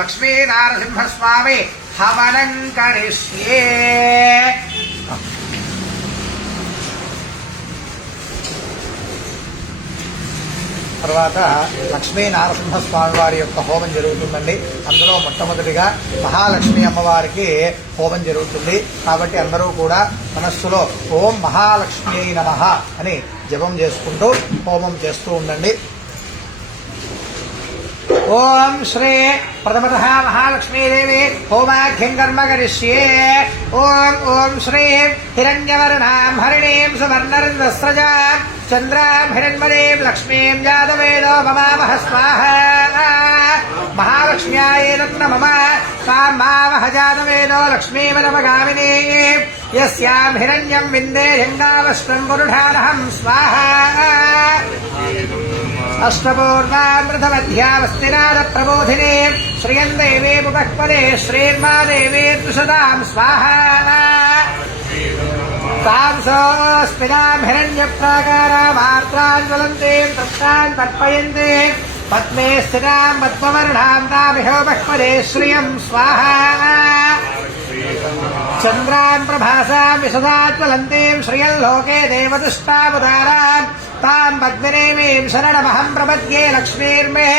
लक्ष्मी नारसिंह स्वामी हवनं करिष्ये తర్వాత లక్ష్మీ నారసింహస్వామి వారి యొక్క హోమం జరుగుతుందండి. అందులో మొట్టమొదటిగా మహాలక్ష్మి అమ్మవారికి హోమం జరుగుతుంది. కాబట్టి అందరూ కూడా మనస్సులో ఓం మహాలక్ష్మీ నమః అని జపం చేసుకుంటూ హోమం చేస్తూ ఉండండి. ओम श्री प्रथमतः महालक्ष्मीदेवी होमाख्यं कर्म करिष्ये ओम ओम श्री हिरण्यवर्णां हरिणीं सुवर्णरन्ध्रस्रजां चन्द्रां हिरण्मयीं लक्ष्मीं जातवेदो ममावह स्वाहा महालक्ष्म्याय नमः कामावह जातवेदो लक्ष्मीमनवगामिनी यस्यां हिरण्यं विन्दे हिरण्यावस्त्रं पुरुषानहं स्वाहा अष्टपूर्वामृतमध्यावस्तिनाद प्रबोधिनी श्रियं देवी मुपक्पदे श्रीर्मा देवी त्रिशतां स्वाहा तांसोऽस्मिनां हिरण्यप्राकारामार्त्रान् ज्वलन्तीं तत्रान् तर्पयन्ति पद्मे स्थितां पद्मवर्णां तामिहोपक्पदे श्रियं स्वाहा चन्द्रां प्रभासां विशदाज्वलन्तीं श्रियल्लोके देवदुष्टामुदारान् तां पद्मिनीमीं शरणमहं प्रपद्ये लक्ष्मीर्मे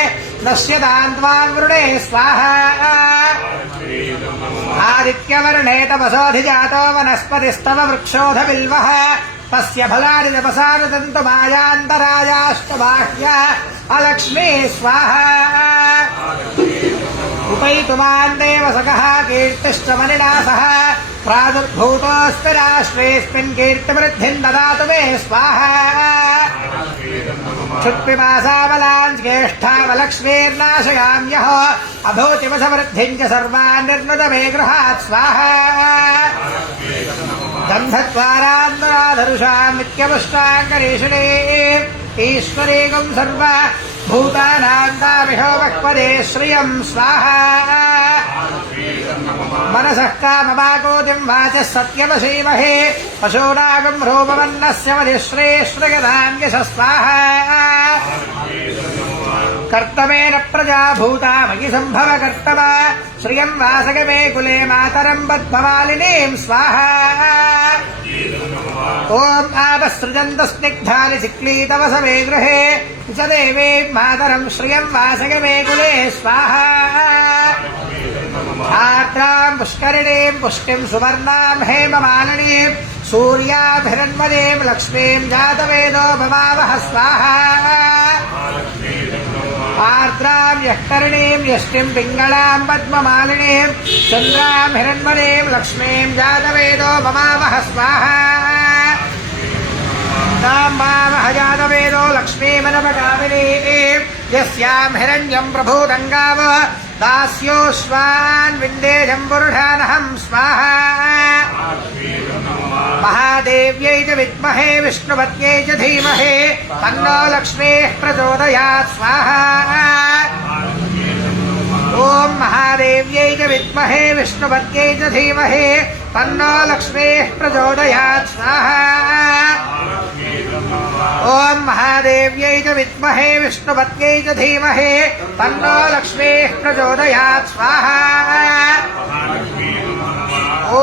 नश्यतां त्वां वृणे स्वाहा आदित्यवर्णे तपसोऽधिजातो वनस्पतिस्तव वृक्षोऽधबिल्वः तस्य फलानि तपसानुदन्तु मायान्तरायाष्टबाह्य अलक्ष्मी स्वाहा उपैतुमान् देवसखः कीर्तिश्च मणिना सह प्रादुर्भूतोऽस्ति राष्ट्रेऽस्मिन् कीर्तिवृद्धिं ददातु मे स्वाहा क्षुत्पिपासाबलान् ज्येष्ठावलक्ष्मीर्नाशयाम्यः अभूतिवसवृद्धिं च सर्वान् निर्नुत मे गृहात् स्वाहा गन्धद्वारान्वराधरुषां नित्यपुष्टाङ्गरीषिणे ईश्वरीगं सर्व भूतानान्तामिहोपक्पदे श्रियं स्वाहा मनसः कामवाकोतिं वाचः सत्यमशीमहे पशूनागं रूपवन्नस्य मधिश्रेष्ठगदां यशः स्वाहा कर्तमेन प्रजा भूता मयि सम्भव कर्तव श्रियं वासगमे कुले मातरं पद्ममालिनीं स्वाहा ओम आपसृजन्त स्निग्धानि चिक्लीतवसवे गृहे च देवी मातरं श्रियं वासगमे कुले स्वाहा आर्द्रां पुष्करिणीं पुष्टिं सुवर्णां हेममालिनीं सूर्याभिरन्मदीं लक्ष्मीं जातवेदो भवावह स्वाहा आर्द्रां यष्करिणीं यष्टिं पिङ्गलां पद्ममालिनीं चन्द्रां हिरण्मयीं लक्ष्मीं जातवेदो भवावह स्वाहा तां जातवेदो लक्ष्मीमनपगामिनीं यस्यां हिरण्यं प्रभूतं गाव दास्योश्वान् विन्देजं पुरुषानहं स्वाहा महादेव्यै च विद्महे विष्णुपत्न्यै च धीमहि तन्नो लक्ष्मीः प्रचोदयात् स्वाहा ॐ महादेव्यै च विद्महे विष्णुपत्न्यै च धीमहि तन्नो लक्ष्मीः प्रचोदयात् स्वाहा ॐ महादेव्यै च विद्महे विष्णुपत्न्यै च धीमहि तन्नो लक्ष्मीः प्रचोदयात् स्वाहा ॐ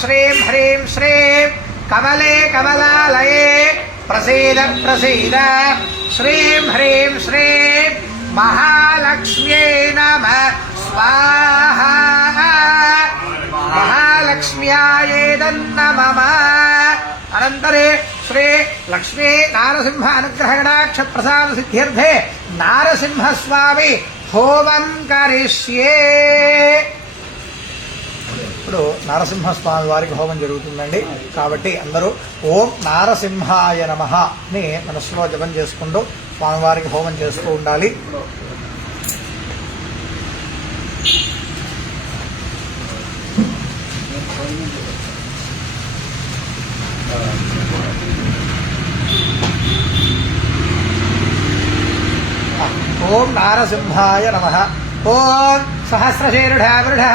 श्रीं ह्रीं श्रीं कमले कमलालये प्रसीद प्रसीद श्रीं ह्रीं श्रीं महालक्ष्म्यै नमः स्वाहा महालक्ष्म्यायेदन्नमः अनन्तरे श्री लक्ष्मी नारसिंह अनुग्रहगणाक्ष प्रसाद सिद्ध्यर्थे नारसिंहस्वामी होमं करिष्ये ఇప్పుడు నారసింహస్వామి వారికి హోమం జరుగుతుందండి. కాబట్టి అందరూ ఓం నారసింహాయ నమః అని మనసులో జపం చేసుకుంటూ స్వామివారికి హోమం చేస్తూ ఉండాలి. ఓం నారసింహాయ నమః. ఓం सहस्रशीर्षावृढः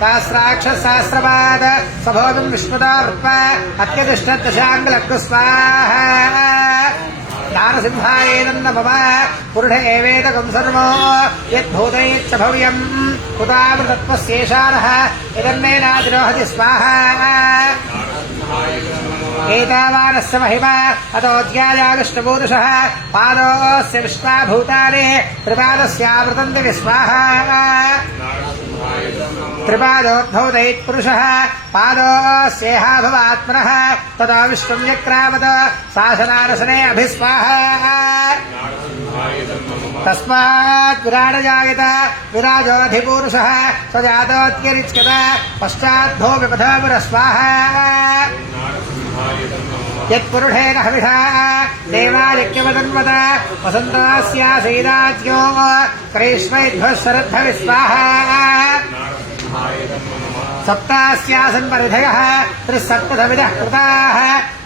सहस्राक्षः सहस्रपाद सभोजं विष्णुता वृत्वा अत्यतिष्ठदशाङ्गलक्कु स्वाहा नारसिंहायेदन्नमः पुरुष एवेदकं सर्वो यद्भूतैश्च भव्यं कुतामृतत्वस्येषानः यदन्नेनातिरोहति स्वाहा एतावानस्य महिमा अतोऽध्यायाविष्णुपूरुषः पादोऽस्य विश्वाभूतानि त्रिपादस्यावृतन्ति विस्वाहा त्रिपादोद्भौ दैत्पुरुषः पादोऽस्येहा भवात्मनः ततो विश्वं व्यक्रामत शासनारसने अभिस्वाहा तस्मात् विराडजायत विराजोऽधिपूरुषः स जातोऽत्यरिच्यत पश्चाद्भो विपथपुरस्वाहा यत्पुरुषेण हविषा देवायज्ञवदन्वत वसन्तस्यासीदाज्ञो कृष्णैध्वः शरद्भविस्वाहा सप्तास्यासन् परिधयः त्रिसप्तधविदः कृताः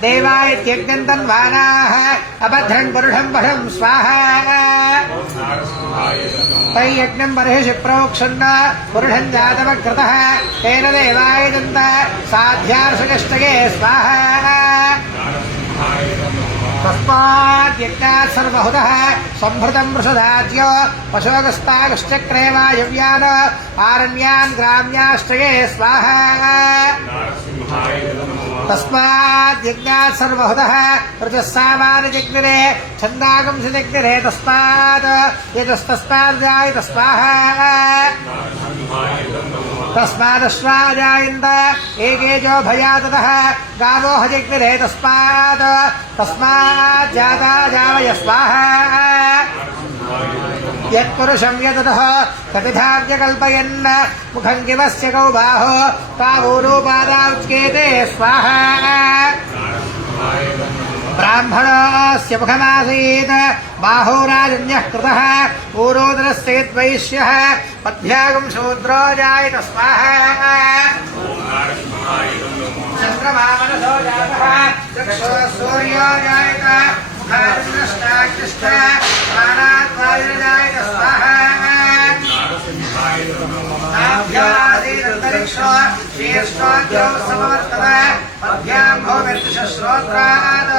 देवायत्यज्ञन्तन्वानाः अभद्रन् पुरुषं वशं स्वाहा तैयज्ञं बर्हिषि प्रोक्षन्न पुरुषं जातवकृतः तेन देवायदन्त साध्यार्षकष्टके स्वाहा तस्माद्यज्ञात् सर्वहुतः सम्भृतं वृषदाज्यो पशोगस्तागश्चक्रे वायव्यान् आरण्यान् ग्राम्याश्रये स्वाहा तस्माद्यज्ञात् सर्वहुतः ऋतः सामान्यजग्निरे छन्दागंसजग्निरे तस्मात् यजस्तस्माद्जायत स्वाहा तस्मादश्वाजायन्त एकेजो भयाततः गावो हजग्निरे तस्मात् तस्माज्जाता जावय स्वाहा यत्पुरुषं यततः कतिधाव्यकल्पयन् मुखं किमस्य कौ बाहो तावूरूपादाच्येते स्वाहा ब्राह्मणस्य मुखमासीत् बाहुराजन्यः कृतः पूरोदरस्य यद्वैश्यः पद्भ्यागं शूद्रो जायत स्वाहा चन्द्रमा मनसो जातः चक्षुः सूर्यो जायत मुखादिन्द्रष्टाग्निश्च प्राणात् वायुर्जायत स्वाहा नाभ्यादीदन्तरिक्षो शीर्ष्णोद्यो समवर्तत पद्भ्यां भूमिर्दिशश्रोत्रात्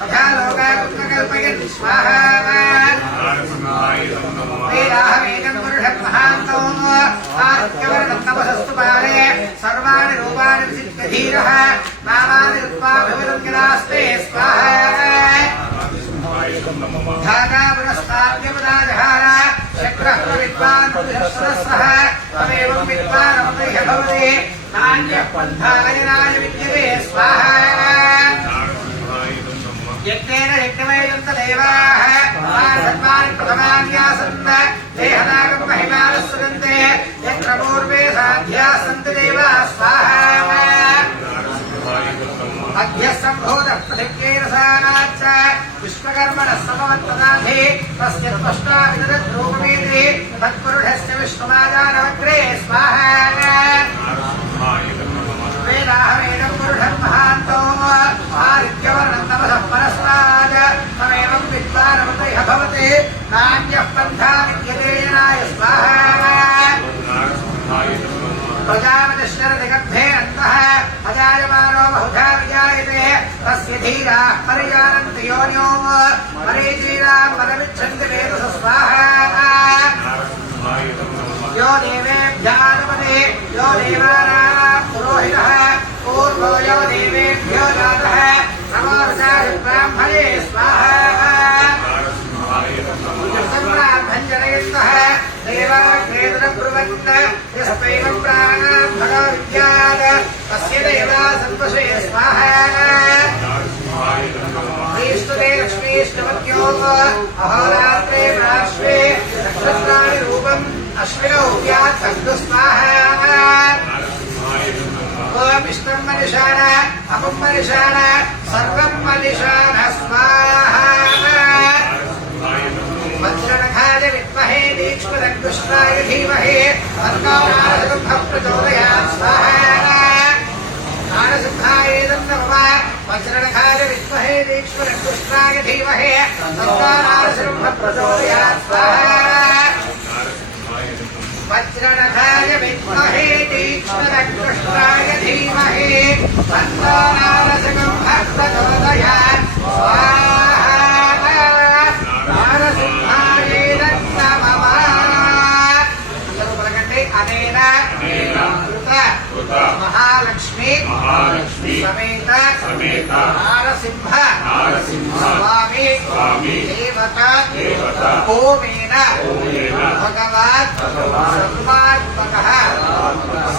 तथा लोकाकुत्मकल्पयन् स्वाहा वेदाहमेकं पुरुषं महान्तो आदित्यवर्णं तपसस्तु पारे सर्वाणि रूपाणि विचित्य धीरः नामानि उत्पाभिवृङ्गिनास्ते स्वाहा धाता पुरस्ताद्यपदाजहार शक्रः विद्वान् पुरुषस्रः तमेवं विद्वानमृह भवति नान्यः पन्थालयनाय विद्यते स्वाहा यज्ञेन यज्ञमेयन्त देवाः सर्वाणि प्रथमान्यासन् देहनागं महिमानस्सरन्ते यत्र पूर्वे साध्याः सन्ति देवाः स्वाहा अभ्यः सम्भूतः प्रतिज्ञेन सानाच्च विश्वकर्मणः समवर्तनाधि तस्य त्वष्टाविदद्रूपमेति तत्पुरुषस्य विष्णुमादानवग्रे स्वाहा वेदाहमेदं पुरुषं महान्तो आदित्यवर्णं तमसः परस्तात् तमेवं विद्वानमतयः भवति नान्यः पन्था विद्यते येनाय स्वाहा प्रजापतिश्चरदिगर्भे अन्तः अजायमानो बहुधा विजायते तस्य धीराः परिजानन्ति योन्यो मरीचीनां पदमिच्छन्ति वेदसः स्वाहा यो देवेभ्यानुपदे यो देवानां पुरोहितः पूर्वो यो देवेभ्यो जातः नमो ब्राह्मणे स्वाहा ब्राह्मञ्जनयन्तः देवाग्रेदब्रुवन् यस्त्वैवं प्राणान् भगवद्यात् तस्य देवा सन्वशे स्वाहा श्रीस्तुते लक्ष्मीष्टमत्यो अहोरात्रे पार्श्वे नक्षत्राणि रूपम् अश्विनौ व्यात्तु स्वाहा ओमिष्टं मनिषाण अपं मनिषाण सर्वं मनिषाण स्वाहा वज्रणखाय विद्महे तीक्ष्णदग्धुष्णाय धीमहि तन्नो नारसिंहः प्रचोदयात् स्वाहा नारसिंहाय नमः वज्रणखाय विद्महे तीक्ष्णदग्धुष्णाय धीमहि तन्नो नारसिंहः प्रचोदयात् स्वाहा वज्रणखाय विद्महे तीक्ष्णदग्धुष्णाय धीमहि तन्नो नारसिंहः प्रचोदयात् स्वाहा नारसिंहाय नमः अनेन महालक्ष्मी समेत नारसिंह स्वामी देवता होमेन भगवान् सर्वात्मकः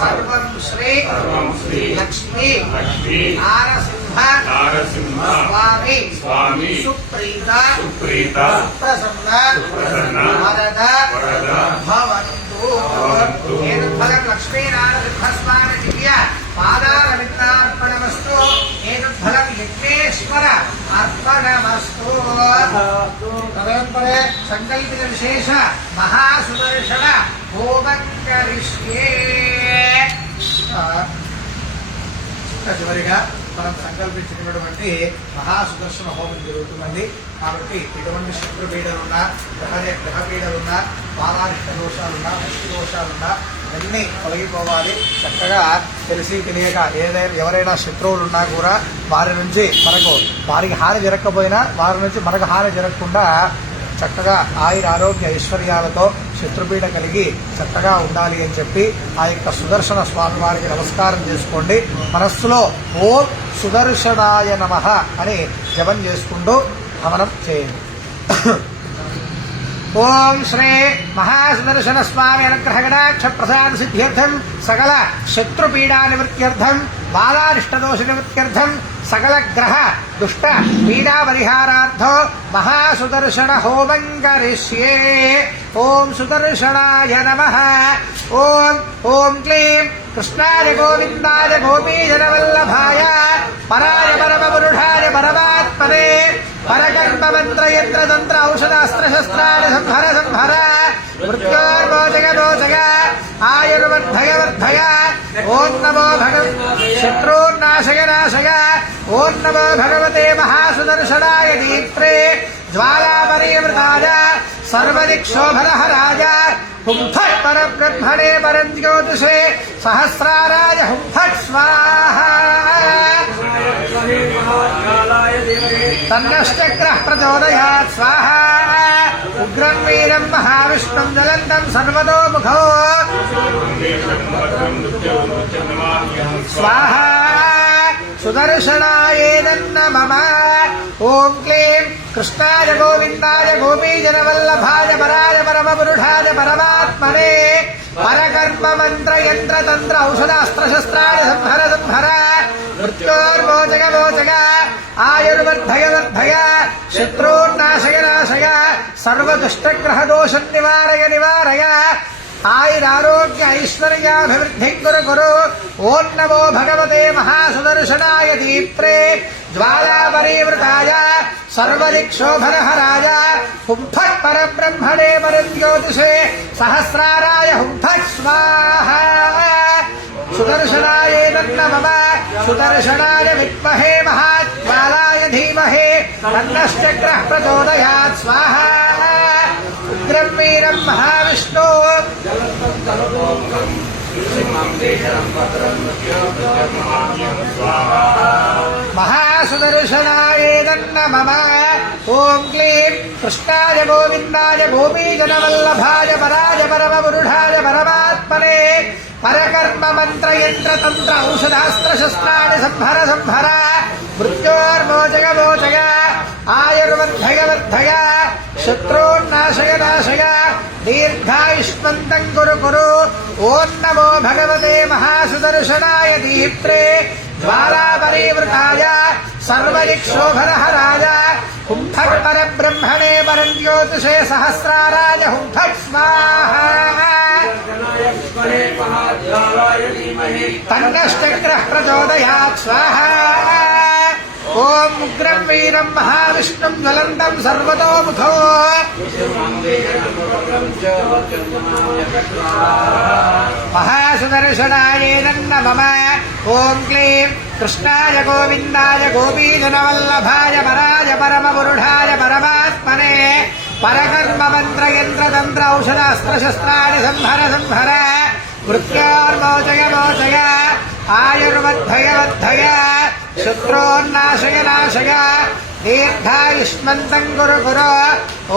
सर्वं श्री लक्ष्मी नारसिंह स्वामी सुप्रीता प्रसन्न वरद भवन्तु एतद्फलं लक्ष्मीनारसिंहस्वामी दिव्य पादारविन्दार्पणमस्तु एतद्फलं विघ्नेश्वर अर्पणमस्तु तदनन्तरे संकल्पित विशेष महासुदर्शन होमं करिष्ये చివరిగా మనం సంకల్పించినటువంటి మహాసుదర్శన హోమం జరుగుతుందండి. కాబట్టి ఎటువంటి శత్రుపీడలున్నా గ్రహపీడలున్నా పారారిష్ట దోషాలున్నా ముష్టి దోషాలున్నా అన్నీ తొలగిపోవాలి. చక్కగా తెలిసి తెలియక ఎవరైనా శత్రువులున్నా కూడా వారికి హాని జరగకపోయినా వారి నుంచి మనకు హాని జరగకుండా చక్కగా ఆయుర ఆరోగ్య ఐశ్వర్యాలతో శత్రుపీడ కలిగి చక్కగా ఉండాలి అని చెప్పి ఆ యొక్క సుదర్శన స్వామి వారికి నమస్కారం చేసుకోండి. మనస్సులో ఓం సుదర్శనాయ నమః అని జపం చేసుకుంటూ హవనం చేయండి. ఓం శ్రీ మహాసుదర్శన స్వామి అనుగ్రహ గణాక్ష ప్రసాద సిద్ధ్యర్థం సకల శత్రుపీడా నివృత్త్యర్థం బాలారిష్టదోష నివృత్త్యర్థం సకల గ్రహ దుష్ట పీడా పరిహారార్థో మహాసుదర్శన హోమం కరిష్యే. ఓం సుదర్శనాయ నమః. ఓం ఓం క్లీం కృష్ణాయ గోవిందాయ గోపీజనవల్లభాయ పరాయ పరమపురుషాయ పరమాత్మనే పరకర్మ మంత్ర యంత్ర తంత్ర ఔషధాస్త్ర శస్త్రాన్ని సంహర సంహర మృత్యోర్మోచక మోచక ఆయుర్వర్ధయ వర్ధయ. ఓం నమో శత్రూర్నాశయ నాశయ. ఓం నమో భగవతే మహాసుదర్శనాయ దీప్త్రే జ్వాలాపరివృతాయ సర్వదిక్షోభరహరాయ హుం ఫట్ పరబ్రహ్మణే పరం జ్యోతిషే సహస్రారాయ హుం ఫట్ స్వాహా. తన్నశ్చక్రః ప్రచోదయాత్ స్వాహా. ఉగ్రం వీరం మహావిష్ణుం జ్వలంతం సర్వతోముఖో స్వాహా. సుదర్శనాయ నమః. ఓం క్లీం కృష్ణాయ గోవిందాయ గోపీజనవల్లభాయ పరాయ పరమపురుషాయ పరమాత్మనే పరకర్మ మంత్ర యంత్ర తంత్ర ఔషధాస్త్ర శస్త్రాన్ని సంహర సంహర మృత్యోర్మోచక మోచక ఆయుర్వర్ధయ వర్ధయ శత్రూర్నాశయ నాశయ సర్వదుష్టగ్రహ దోష నివారయ నివారయ. ఆయురారోగ్య ఐశ్వర్యాభివృద్ధి కురు కురు. ఓం నమో భగవతే మహాసుదర్శనాయ దీప్త్రే జ్వాలాపరివృతాయ सर्वदिक्षोभरहराय हुं फट् परब्रह्मणे परज्योतिषे सहस्राराय हुं फट् स्वाहा सुदर्शनाय नमः सुदर्शनाय विद्महे महाज्वालाय धीमहि तन्नश्चक्रः प्रचोदयात् स्वाहा उग्रं वीरं महाविष्णु महासुदर्शनाय नमः ओं क्लीं कृष्णाय गोविन्दाय गोपीजनवल्लभाय पराय परमपुरुषाय परमात्मने परकर्म मंत्र यंत्र तंत्र औषधास्त्र शस्त्राणि संहर संहर मृत्योर्मोचय मोचय आयुर्वर्धय वर्धय शत्रून्नाशय नाशय दीर्घायुष्मन्तं कुरु कुरु ओं नमो भगवते महासुदर्शनाय दीप्त्रे ज्वालापरिवृताय सर्वदिक्षोभरहराय हुं फट् परब्रह्मणे परज्योतिषे सहस्राराय हुं फट् स्वाहा तन्नश्चक्रः प्रचोदयात् स्वाहा ओं उग्रं वीरं महाविष्णुं ज्वलन्तं सर्वतोमुखो महासुदर्शनाय नमः ओं क्लीं कृष्णाय गोविन्दाय गोपीजनवल्लभाय पराय परमपुरुषाय परमात्मने परकर्म मंत्र यंत्र तंत्र औषधास्त्र शस्त्राणि संहर संहर मृत्योर्मोचय मोचय आयुर्वर्धय वर्धय शत्रून्नाशय नाशय दीर्घायुष्मन्तं कुरु कुरु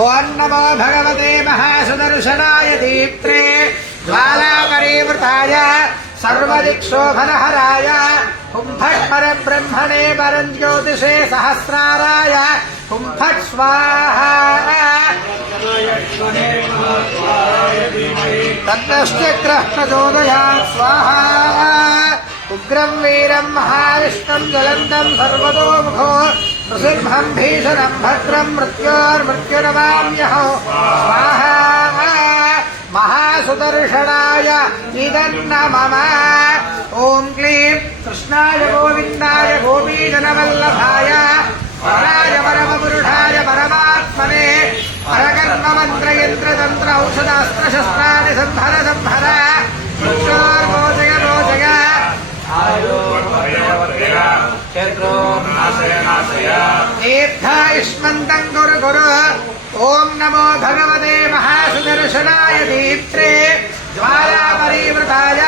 ओं नमो भगवते महासुदर्शनाय दीप्त्रे ज्वालापरिवृताय सर्वदिक्षोभरहराय हुं फट् परब्रह्मणे परज्योतिषे सहस्राराय हुं फट् स्वाहा तन्नश्चक्रः प्रचोदयात् स्वाहा उग्रं वीरं महाविष्णुं ज्वलन्तं सर्वतोमुखो नृसिंहं भीषणं भद्रं मृत्योर्मृत्युर्नमाम्यहो स्वाहा महासुदर्शनाय इदं नमः ओं क्लीं कृष्णाय गोविन्दाय गोपीजनवल्लभाय पराय परमपुरुषाय परमात्मने परकर्म मंत्र यंत्र तंत्र औषधास्त्र शस्त्राणि संहर संहर मृत्योर्मोचय मोचय दीर्घायुष्मन्तं कुरु कुरु ओं नमो भगवते महासुदर्शनाय दीप्त्रे ज्वालापरिवृताय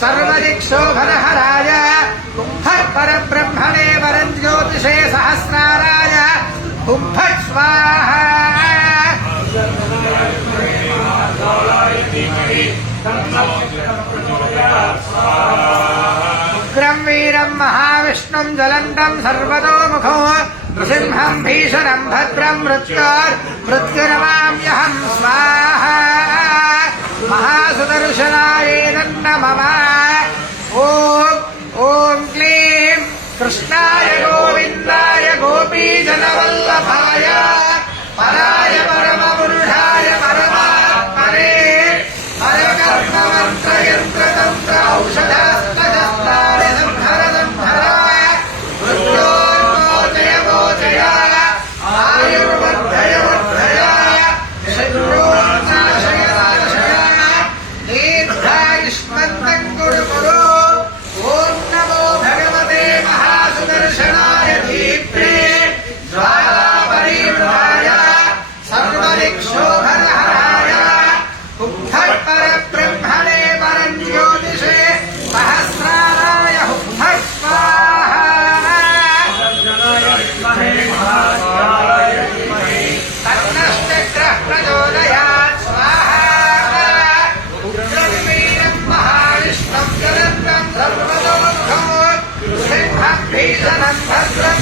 सर्वदिक्षोभरहराय हुं फट् परब्रह्मणे परज्योतिषे सहस्राराय हुं फट् स्वाहा उग्रं वीरं महाविष्णुं ज्वलन्तं सर्वतोमुखो नृसिंहं भीषणं भद्रं मृत्युर्नमाम्यहं स्वाहा महासुदर्शनाय नमः ओं क्लीं कृष्णाय गोविन्दाय गोपीजनवल्लभाय पराय परमपुरुषाय परमात्मने परकर्म मंत्र यंत्र तंत्र औषधास्त्र शस्त्राणि संहर संहर मृत्योर्मोचय मोचय आयुर्वर्धय वर्धय शत्रून्नाशय नाशय दीर्घायुष्मन्तं कुरु कुरु ओं नमो भगवते महासुदर्शनाय दीप्त्रे ज्वालापरिवृताय सर्वदिक्षोभरहराय हुं फट् परब्रह्मणे परज्योतिषे सहस्राराय हुं फट् स्वाहा तन्नश्चक्रः प्रचोदयात् स्वाहा उग्रं वीरं महाविष्णुं ज्वलन्तं सर्वतोमुखो नृसिंहं भीषणं भद्रं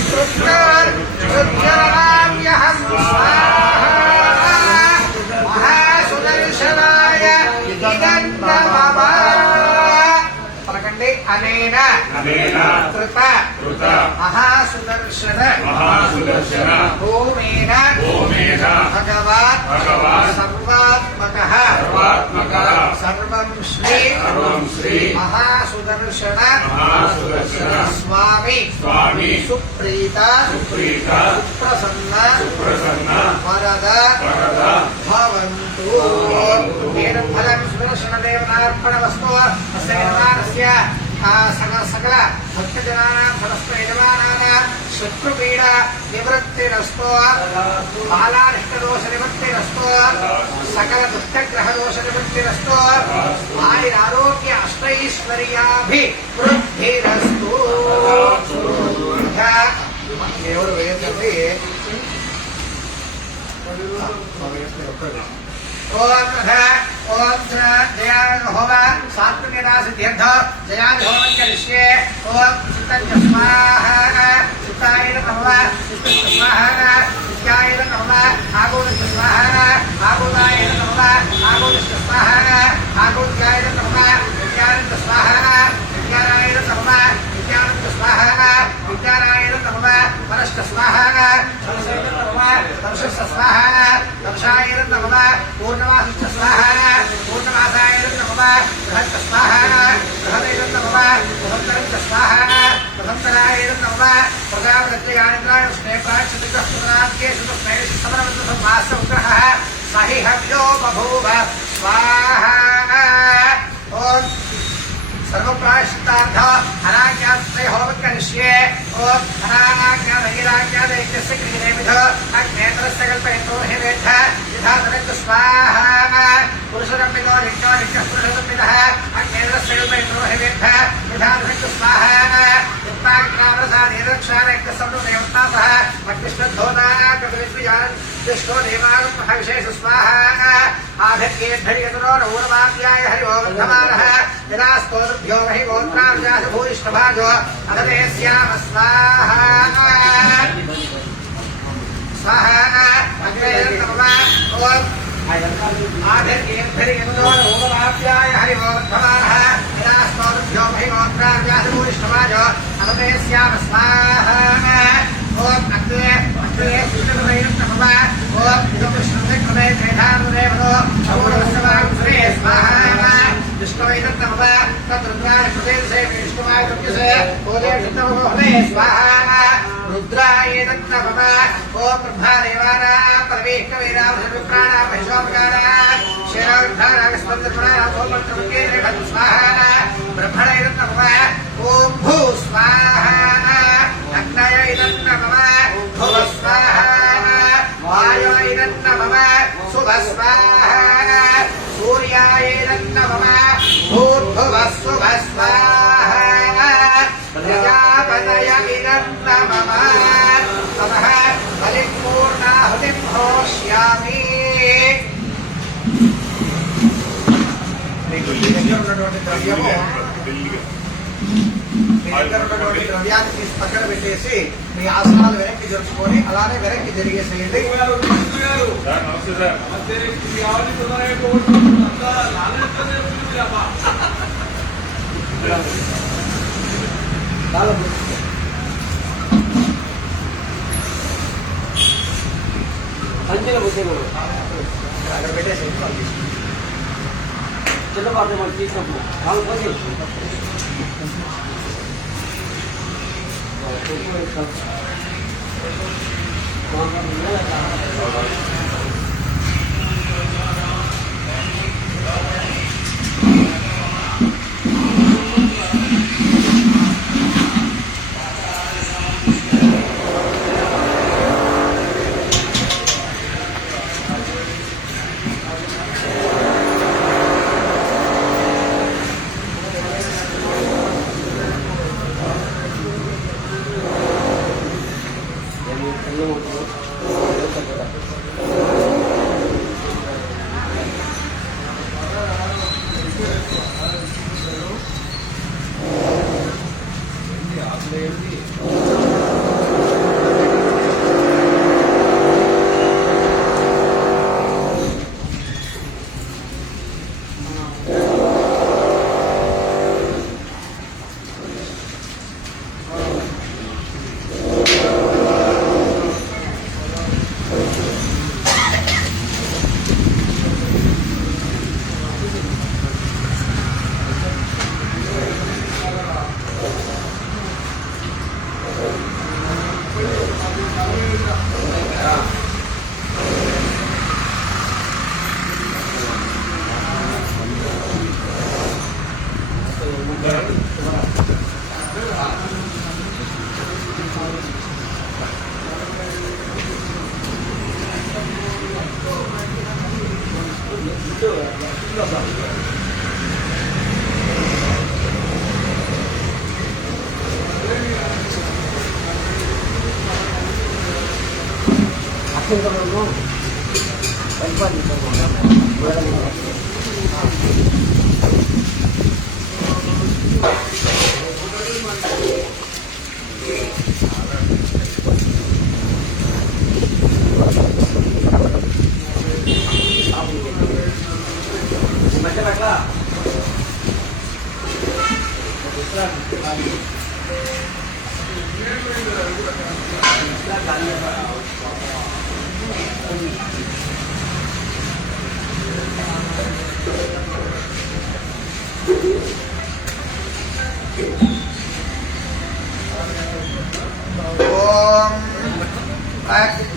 मृत्युर्नमाम्यहं स्वाहा महासुदर्शनाय इदं नमः पलकंడి అనేన కృత महासुदर्शन ओमेन भगवान् सर्वात्मकः सर्वं श्री महासुदर्शन स्वामी सुप्रीता सुप्रसन्न వరద భవంతు ఏతత్ ఫలం సుదర్శనదేవతార్పణమస్తు తస్య యజమానస్య సకల భక్తజనానాం సమస్త యజమానానాం శత్రుపీడ నివృత్తిరస్తు బాలారిష్టదోష నివృత్తిరస్తు సకల దుష్టగ్రహదోష నివృత్తిరస్తు ఆయురారోగ్య అష్టైశ్వర్యాభివృద్ధిరస్తు. ఎవరు వేయండి. ఓం జయాయ హోమ సాత్వికదా సిద్ధ్యర్థ జయాయ హోమం కరిష్యే. ఓం చిత్తంజ స్వాహ చిత్తాయ నమః చిత్తంజ స్వాహ చిత్తాయ నమః ఆగోదజ స్వాహ ఆగోదాయ నమః ఆగోదజ స్వాహ ఆగోద్యాయ నమః విద్యానంద స్వాహ విద్యానాయ నమః విద్యానంద స్వాహ విద్యానాయ నమః వరష్ట స్వాహ వరసైన నమః వరషస్య స్వాహ దక్షాయ నమః పూర్ణమాసస్య స్వాహ పూర్ణమాసాయ నమః బృహత్త స్వాహ బృహదైన నమః బృహత్తరంత స్వాహ బృహత్తరాయ నమః ప్రజాపత్యానందాయ స్నేహాక్షతికృతనాద్యేషు స్నేహ సమరవృత సంవాస ఉగ్రహ సహిహభ్యో బభూవ స్వాహ. ఓం सर्वप्रायश्चित्तार्थ अनाज्ञाते होमं करिष्ये. ओम अनाज्ञादैत्यस्य क्रियेमिध अग्नेतरस्य कल्पयतो हेवेद्ध यथा तदन्तु स्वाहा. पुरुषरम्बितो नित्यो नित्यस्पृशदम्बितः अग्नेतरस्य कल्पयतो हेवेद्ध यथा तदन्तु स्वाहा. युक्ताग्रामरसादेरक्षारक्तसंरुदेवतासः मग्निष्ठद्धोनाकविद्विजानन् दिष्टो देवागं महाविशेष स्वाहा. आधर्येद्धर्यतनो नौरमाप्याय हरिवोवर्धमानः विरास्तोभ्यो महि गोत्रार्जास भूयिष्ठभाजो अदते स्याम स्वाहा. स्वाहा अग्ने नमः. ओम आधर्येद्धर्यतनो नौरमाप्याय हरिवोवर्धमानः विरास्तोभ्यो महि गोत्रार्जास भूयिष्ठभाजो अदते स्याम स्वाहा. ओम अग्ने कृष्णकृतये नमः. ओम कृष्णकृतये त्रेधानुदेवनो शौरवस्सवाग्रे स्वाहा. विष्णुवे नमः. तद्रुद्राय प्रदेशे विष्णुवाय तस्य ओदे चित्तमोहने स्वाहा. रुद्राय नमः. ओम ब्रह्मदेवाना परमेकवीरावसुप्राणा महिषोपकारा शेरावधारा विस्पन्दपुरा ओमत्रमुखे रेवत स्वाहा. ब्रह्मणे नमः. ओम भू स्वाहा. अग्नये नमः. भुव स्वाहा. वायुये नमः. सुभ स्वाहा. सूर्याय नमः. भूर्भुवः शुभ स्वाहा. प्रजापतये नमः. ततः बलिपूर्णाहुतिं होष्यामि. ద్రవ్యాన్ని తీసి పక్కన పెట్టేసి మీ ఆసనాలు వెనక్కి జరుపుకొని అలానే వెనక్కి జరిగేసేయండి. అక్కడ పెట్టేసేయండి. చిన్నపాటి మనం తీసినప్పుడు వాళ్ళు పోయి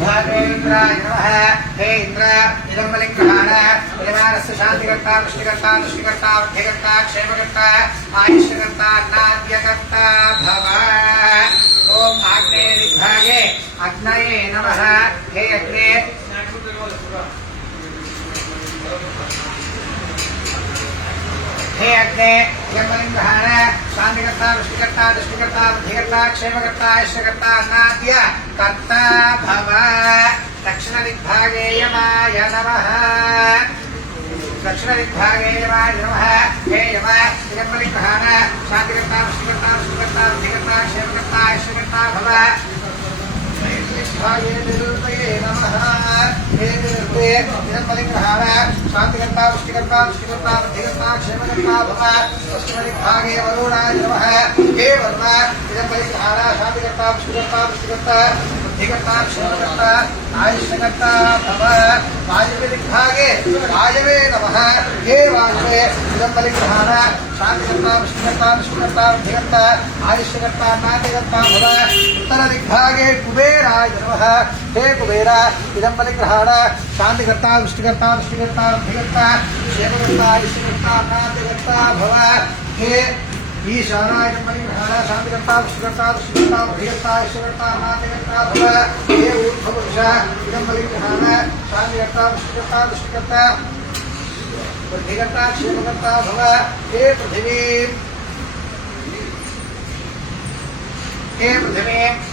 भागेन्द्राय नमः। हे इंद्र इदं बलिग्रहाण यजमानस्य शान्तिकर्ता पुष्टिकर्ता तुष्टिकर्ता बुद्धिकर्ता क्षेमकर्ता आयुष्यकर्ता नाद्यकर्ता भव। ओम आग्नेय दिग्भागे अग्नये नमः। हे अग्ने हे अग्ने इदं बलिग्रहाण शान्तिकर्ता पुष्टिकर्ता तुष्टिकर्ता बुद्धिकर्ता क्षेमकर्ता आयुष्यकर्ता नाद्यकर्ता भव। दक्षिण दिग्भागे यमाय नमः। दक्षिण दिग्भागे यमाय नमः। हे यम इदं बलिग्रहाण शान्तिकर्ता पुष्टिकर्ता तुष्टिकर्ता बुद्धिकर्ता क्षेमकर्ता आयुष्यकर्ता भव। दिग्भागे निरुपये नमः। हे निरुपये इदं बलिग्रहाण शान्तिकर्ता पुष्टिकर्ता तुष्टिकर्ता बुद्धिकर्ता क्षेमकर्ता भव। पश्चिम दिग्भागे वरुणाय नमः। हे वरुण इदं बलिग्रहाण शान्तिकर्ता पुष्टिकर्ता तुष्टिकर्ता बुद्धिकर्ता क्षेमकर्ता आयुष्यकर्ता भव। वायव्य दिग्भागे वायवे नमः। हे वायवे इदं बलिग्रहाण शान्तिकर्ता पुष्टिकर्ता तुष्टिकर्ता बुद्धिकर्ता आयुष्यकर्ता नाद्यकर्ता भव। उत्तर दिग्भागे कुबेराय नमः। हे कुबेर इदं बलिग्रहाण शान्तिकर्ता पुष्टिकर्ता तुष्टिकर्ता बुद्धिकर्ता क्षेमकर्ता आयुष्यकर्ता नाद्यकर्ता भव। हे ईशानाय इदं बलिग्रहाण शान्तिकर्ता पुष्टिकर्ता तुष्टिकर्ता बुद्धिकर्ता आयुष्यकर्ता नाद्यकर्ता भव। हे ऊर्ध्वपुरुष इदं बलिग्रहाण शान्तिकर्ता पुष्टिकर्ता तुष्टिकर्ता बुद्धिकर्ता क्षेमकर्ता भव। हे पृथिवी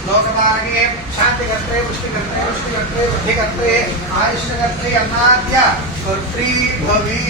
लोकमार्गे शांतिकर्ते पुष्टिकर्ते पुष्टिकर्ते बुद्धिकर्ते आयुष्यकर्ते अन्नाद्य कर्त्री भवी।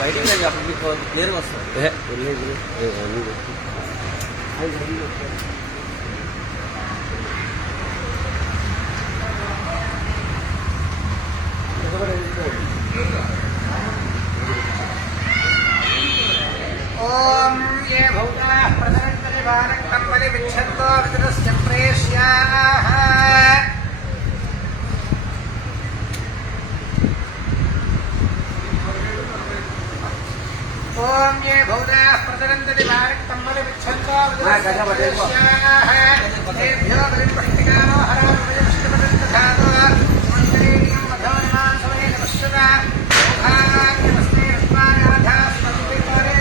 బయటికి అప్పుడు క్లియర్గా వస్తుంది. ओम ये भूताः प्रसरन्ति वारक्तं बलिविच्छन्तो विदुरस्य प्रेष्याः। ओम ये भूताः प्रसरन्ति वारक्तं बलिविच्छन्तो विदुरस्य प्रेष्याः। तेभ्यो बलिपुष्टिकानो हरामयश्चिपदन्तधातो मन्त्रेणीं मधोनिमां समये नमश्यता सौभाग्यमस्ते अस्मानाधास्मन्ति परे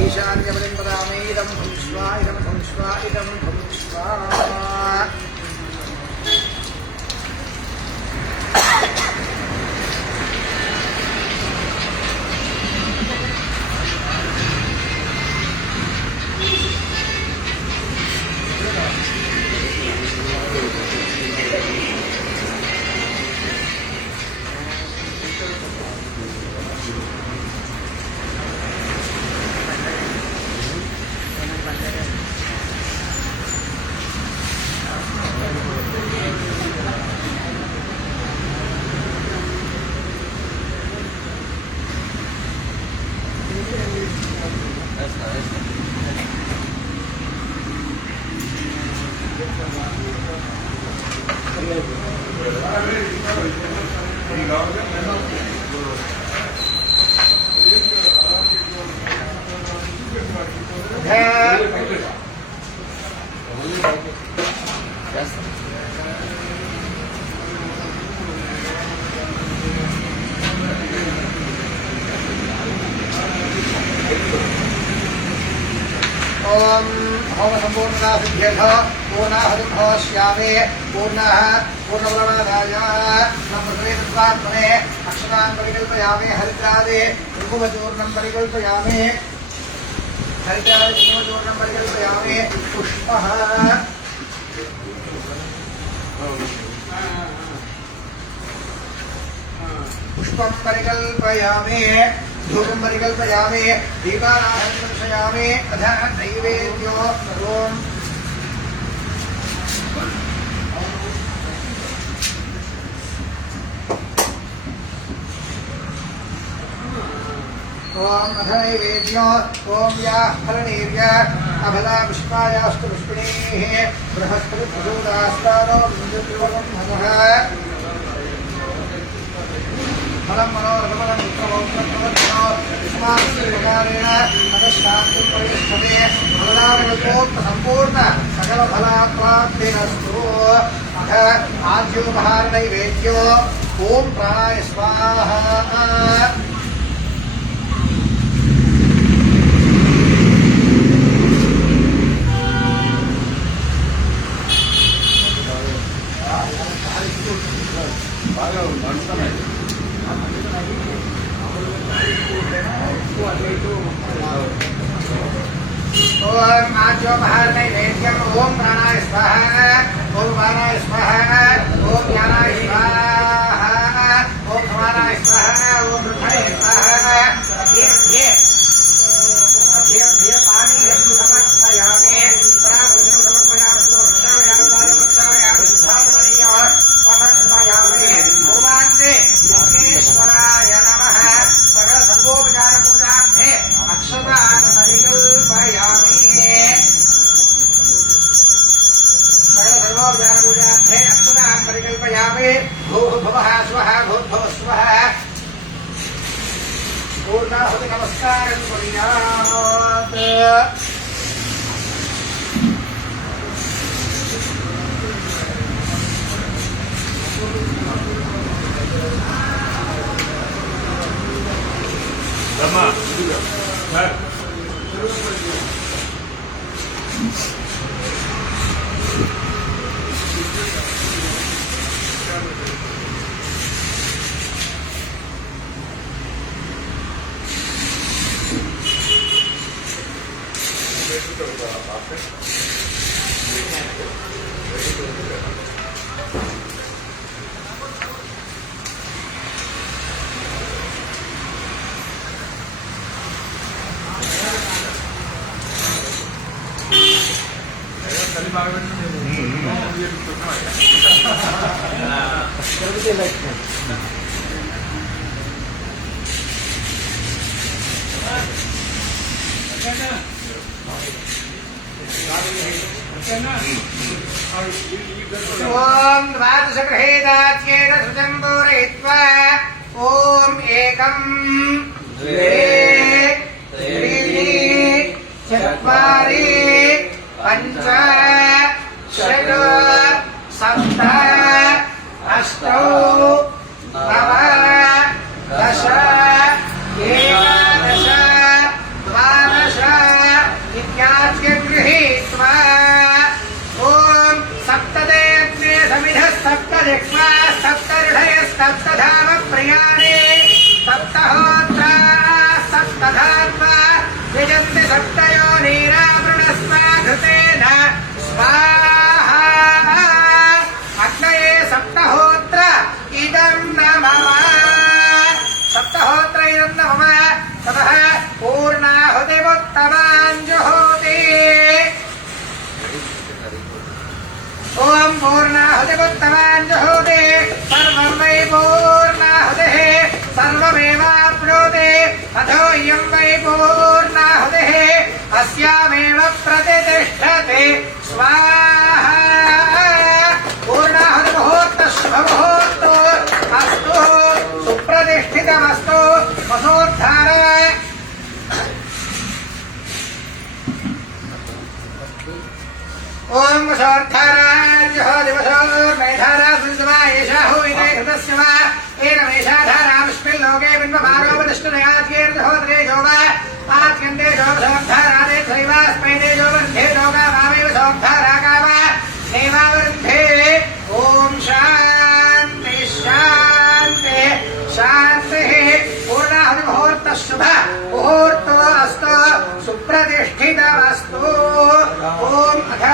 ईशान्यबलिं वदामि इदं भुङ्क्ष्वा इदं भुङ्क्ष्वा इदं भुङ्क्ष्वा। ओम होम संपूर्णता सिद्ध्यर्थ पूर्णाहुतिर्भविष्यामि पूर्णः पूर्णप्रमादाय नमस्ते तत्त्वात्मने अक्षतान् परिकल्पयामि हरिद्रादे कुङ्कुमचूर्णं परिकल्पयामि हरिद्रादे कुङ्कुमचूर्णं परिकल्पयामि पुष्पः पुष्पं परिकल्पयामि धूपं परिकल्पयामि दीपानां दर्शयामि अधः नैवेद्यो ओम ओम अध नैवेद्यो ओम या फलनीर्य अभला पुष्पायास्तु पुष्पिणीः बृहस्पति प्रसूदास्तानो विद्युत्वं नमः फलं मनोरमणं मित्रमोक्षमो युष्मास्त्रिकारेण अदशान्तिं परिष्ठते फलाविकल्पोक्त सम्पूर्ण सकलफलाप्राप्तिरस्तु अथ आद्योपहार नैवेद्यो ओम प्राणाय स्वाहा ओम आज्योपहार नैवेद्यम ओम प्राणाय स्वाहा ओम वाणाय स्वाहा ओम ज्ञानाय स्वाहा ओम समानाय स्वाहा ओम रुद्राय स्वाहा ये पानी समर्पयामि प्रावचनं समर्पयामि स्तोत्रयामि प्रक्षालयामि शुद्धात्मनीय समर्पयामि ओमान्ते विघ्नेश्वराय नमः सकल सर्वोपचार पूजार्थे अक्षतान् परिकल्पयामि सकल सर्वोपचार पूजार्थे अक्षतान् परिकल्पयामि भूर्भुवः स्वः भूर्भुवः स्वः पूर्णाहुति नमस्कारं कुर्यात् ओम द्वादशगृहेदाच्येन श्रुतं पूरयित्वा ओम एकं द्वे त्रीणि चत्वारि पञ्च षट् सप्त अष्टौ नव दश एकादश द्वादश इत्याद्य गृहीत्वा ओम सप्तदेव्ये समिधः सप्तदिक्वा सप्तऋषयः प्रियाणि सप्तहोत्रा सप्तधात्वा यजन्ति सप्तयोनिरावृणस्वाधृतेन स्वाहा अग्नये सप्तहोत्र इदं न मम सप्तहोत्र इदं न मम ततः पूर्णाहुतिमुत्तमाञ्जुहोति ओम पूर्णाहुतिमुत्तमाञ्जुहोति सर्वं वै पूर्णाहुतिः सर्वमेवाप्नोति अथो इयं वै पूर्णाहुतिः अस्यामेव प्रतिष्ठते स्वाहा पूर्णाहुतिमुहूर्तम् न्वमारोपनिष्ठनयाद्येर्दहोदरे जोगा आद्यन्ते जोगसोद्धारादे दैवास्मैदे जोगन्धे जोगा वामेव सोद्धारागावा देवावरुन्धे ॐ शान्ति शान्ति शान्तिः पूर्णाहुतिमुहूर्तः शुभ मुहूर्तो अस्तु सुप्रतिष्ठितमस्तु ॐ अथ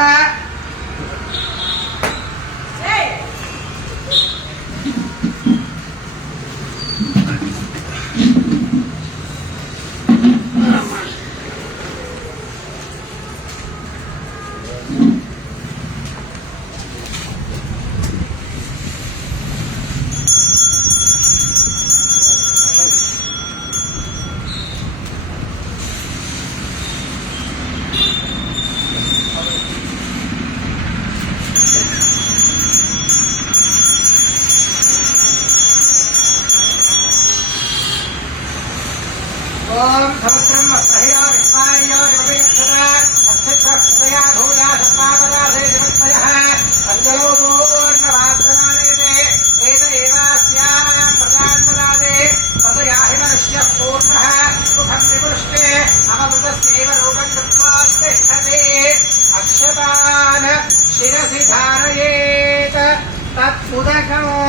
ओम सहस्रम वस्त्रहिया विस्मायो दिवयक्षता अक्षत्रया भूया सत्तापदासे दिवत्तयः अञ्जलो पूर्णमात्रमानेते एत एवास्यां प्रदान्तदादे तदयाहि मनुष्यः पूर्णः सुखं विपुष्टे अमृतस्यैव रूपं कृत्वा तिष्ठते अक्षतान् शिरसि धारयेत् तत्पुदकमो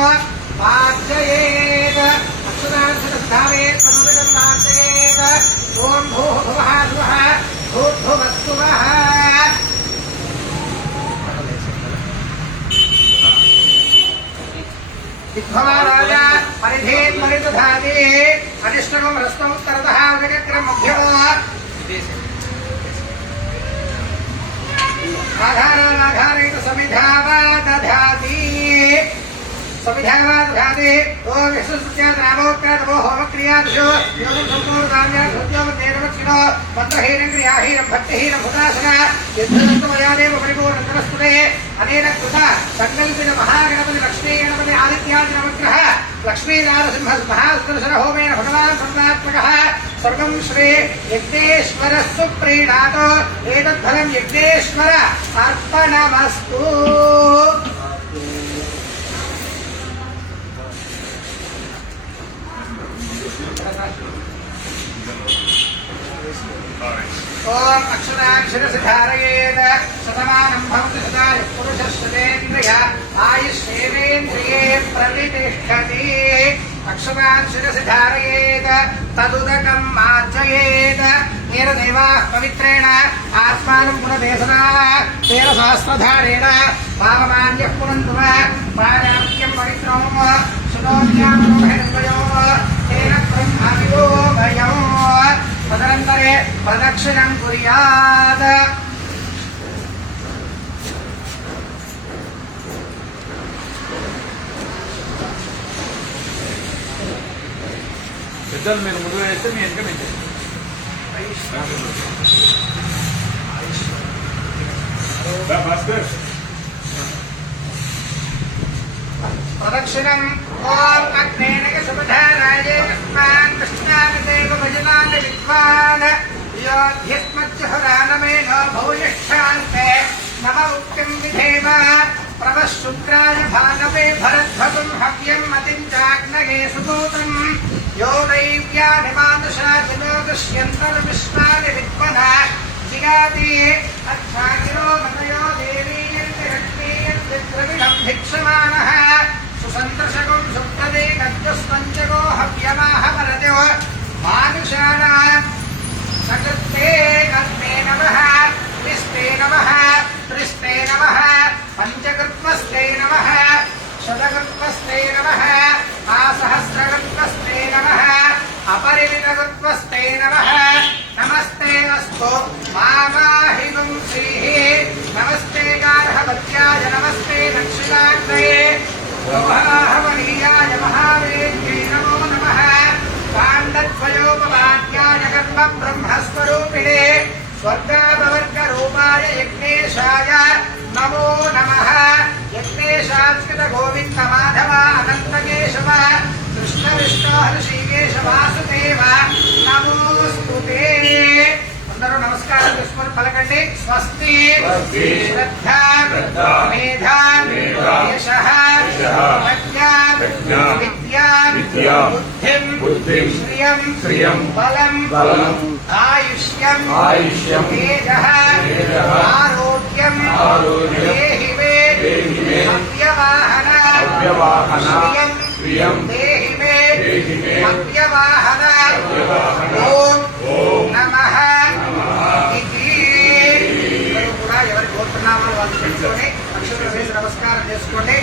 वार्जयेत् अक्षतान् शिरसि धारयेत् तदुदकं वार्जयेत् ओम भूः भुवः भुवः भूर्भुवस्सुवः दिग्भवाराजा परिधेन् परिदधाति अनिष्टकं हस्तं उत्तरतः उदकक्रम मध्यमो आधाराधारयित समिधावा दधाति समिधावा दधाति ओम विष्णुसुत्यात् रामोक्तात् वो होमक्रियादिषु योगं सम्पूर्णान्यात् सत्योमतेरवक्षिणो मन्त्रहीनं क्रियाहीनं भक्तिहीनं हुतासना यद्धस्तमयादेव परिपूर्णतरस्तुते अनेन कृता सङ्कल्पित महागणपति लक्ष्मीगणपति आदित्यादि नवग्रह लक्ष्मीनारसिंह महास्करशर होमेन भगवान् सर्वात्मकः सर्वं श्री यज्ञेश्वरः सुप्रीणातो एतद्फलं यज्ञेश्वर अर्पणमस्तु ओम अक्षरान् शिरसि धारयेत् शतमानं भवति शतायुः पुरुषः शतेन्द्रिय आयुष्येवेन्द्रिये प्रतिष्ठति अक्षरान् शिरसि धारयेत् तदुदकं मार्जयेत् तेन देवाः पवित्रेण आत्मानं पुनदेशना तेन सहस्रधारेण भावमान्यः पुनन्तु पाराप्यं पवित्रं सुतोऽन्यामोहैर्वयो तेन ब्रह्मविदो भयम् तदनन्तरे प्रदक्षिणं कुर्यात् పెద్దలు మీరు ముందు వేస్తే మీ వెనక మీకు प्रदक्षिणम् ओम अग्नेन सुबधाराये अस्मान् कृष्णादेव भजनान् विद्वान् योऽध्यस्मज्जहुरानमेन भूयिष्ठान्ते नम उक्तिं विधेम प्रभः शुक्राय भानवे भरद्भवं हव्यं मतिं चाग्नये सुपूतं यो दैव्यानिमानुषादिनो दुष्यन्तर्विश्वानि विद्मना जिगाति अच्छागिरो मतयो देवीयन्ति लक्ष्मीयन्ति द्रविणं भिक्षमाणः सुसन्तर्शकं सुप्रदे गद्यस्पञ्चको हव्यमाह परद्यो मानुषाणां सकृत्ते कस्मे नमः त्रिस्ते नमः त्रिस्ते नमः पञ्चकृत्वस्ते नमः शतकृत्वस्ते नमः आसहस्रकृत्वस्ते नमः अपरिमितकृत्वस्ते नमः नमस्ते अस्तु मामाहिगुं श्रीः नमस्ते गार्हपत्याय नमस्ते दक्षिणाग्नये लोहाहवनीयाय महावेद्यै नमो नमः काण्डद्वयोपवाद्याय कर्म ब्रह्मस्वरूपिणे स्वर्गापवर्गरूपाय यज्ञेशाय नमो नमः यज्ञेशाच्युत गोविन्द माधव अनन्तकेशव कृष्णविष्णु हृषीकेश वासुदेव नमोस्तुते అందరూ నమస్కారం చేసుకొని పలకండి స్వస్తి శ్రద్ధ మేధ యశః ప్రజ్ఞా విద్యా విద్యా బుద్ధిం శ్రియం బలం ఆయుష్యం తేజః ఆరోగ్యం దేహి మే అవ్యవాహన శ్రియం దేహి మే అవ్యవాహన ఓం నమః ఇతి కూడా ఎవరి కోరుతున్నామో వాళ్ళు తెలుసుకొని అక్షరం వేసి నమస్కారం చేసుకోండి.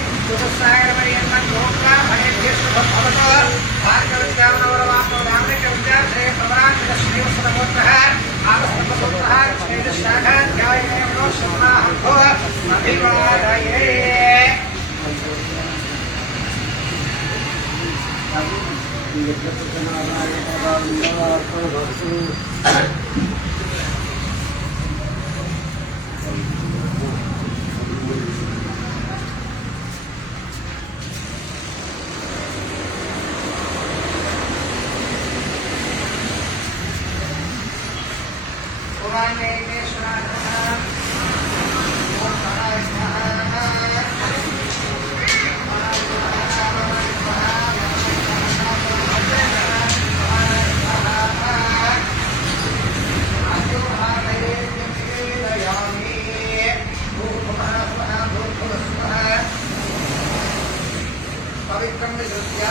पवित्रं विसृज्य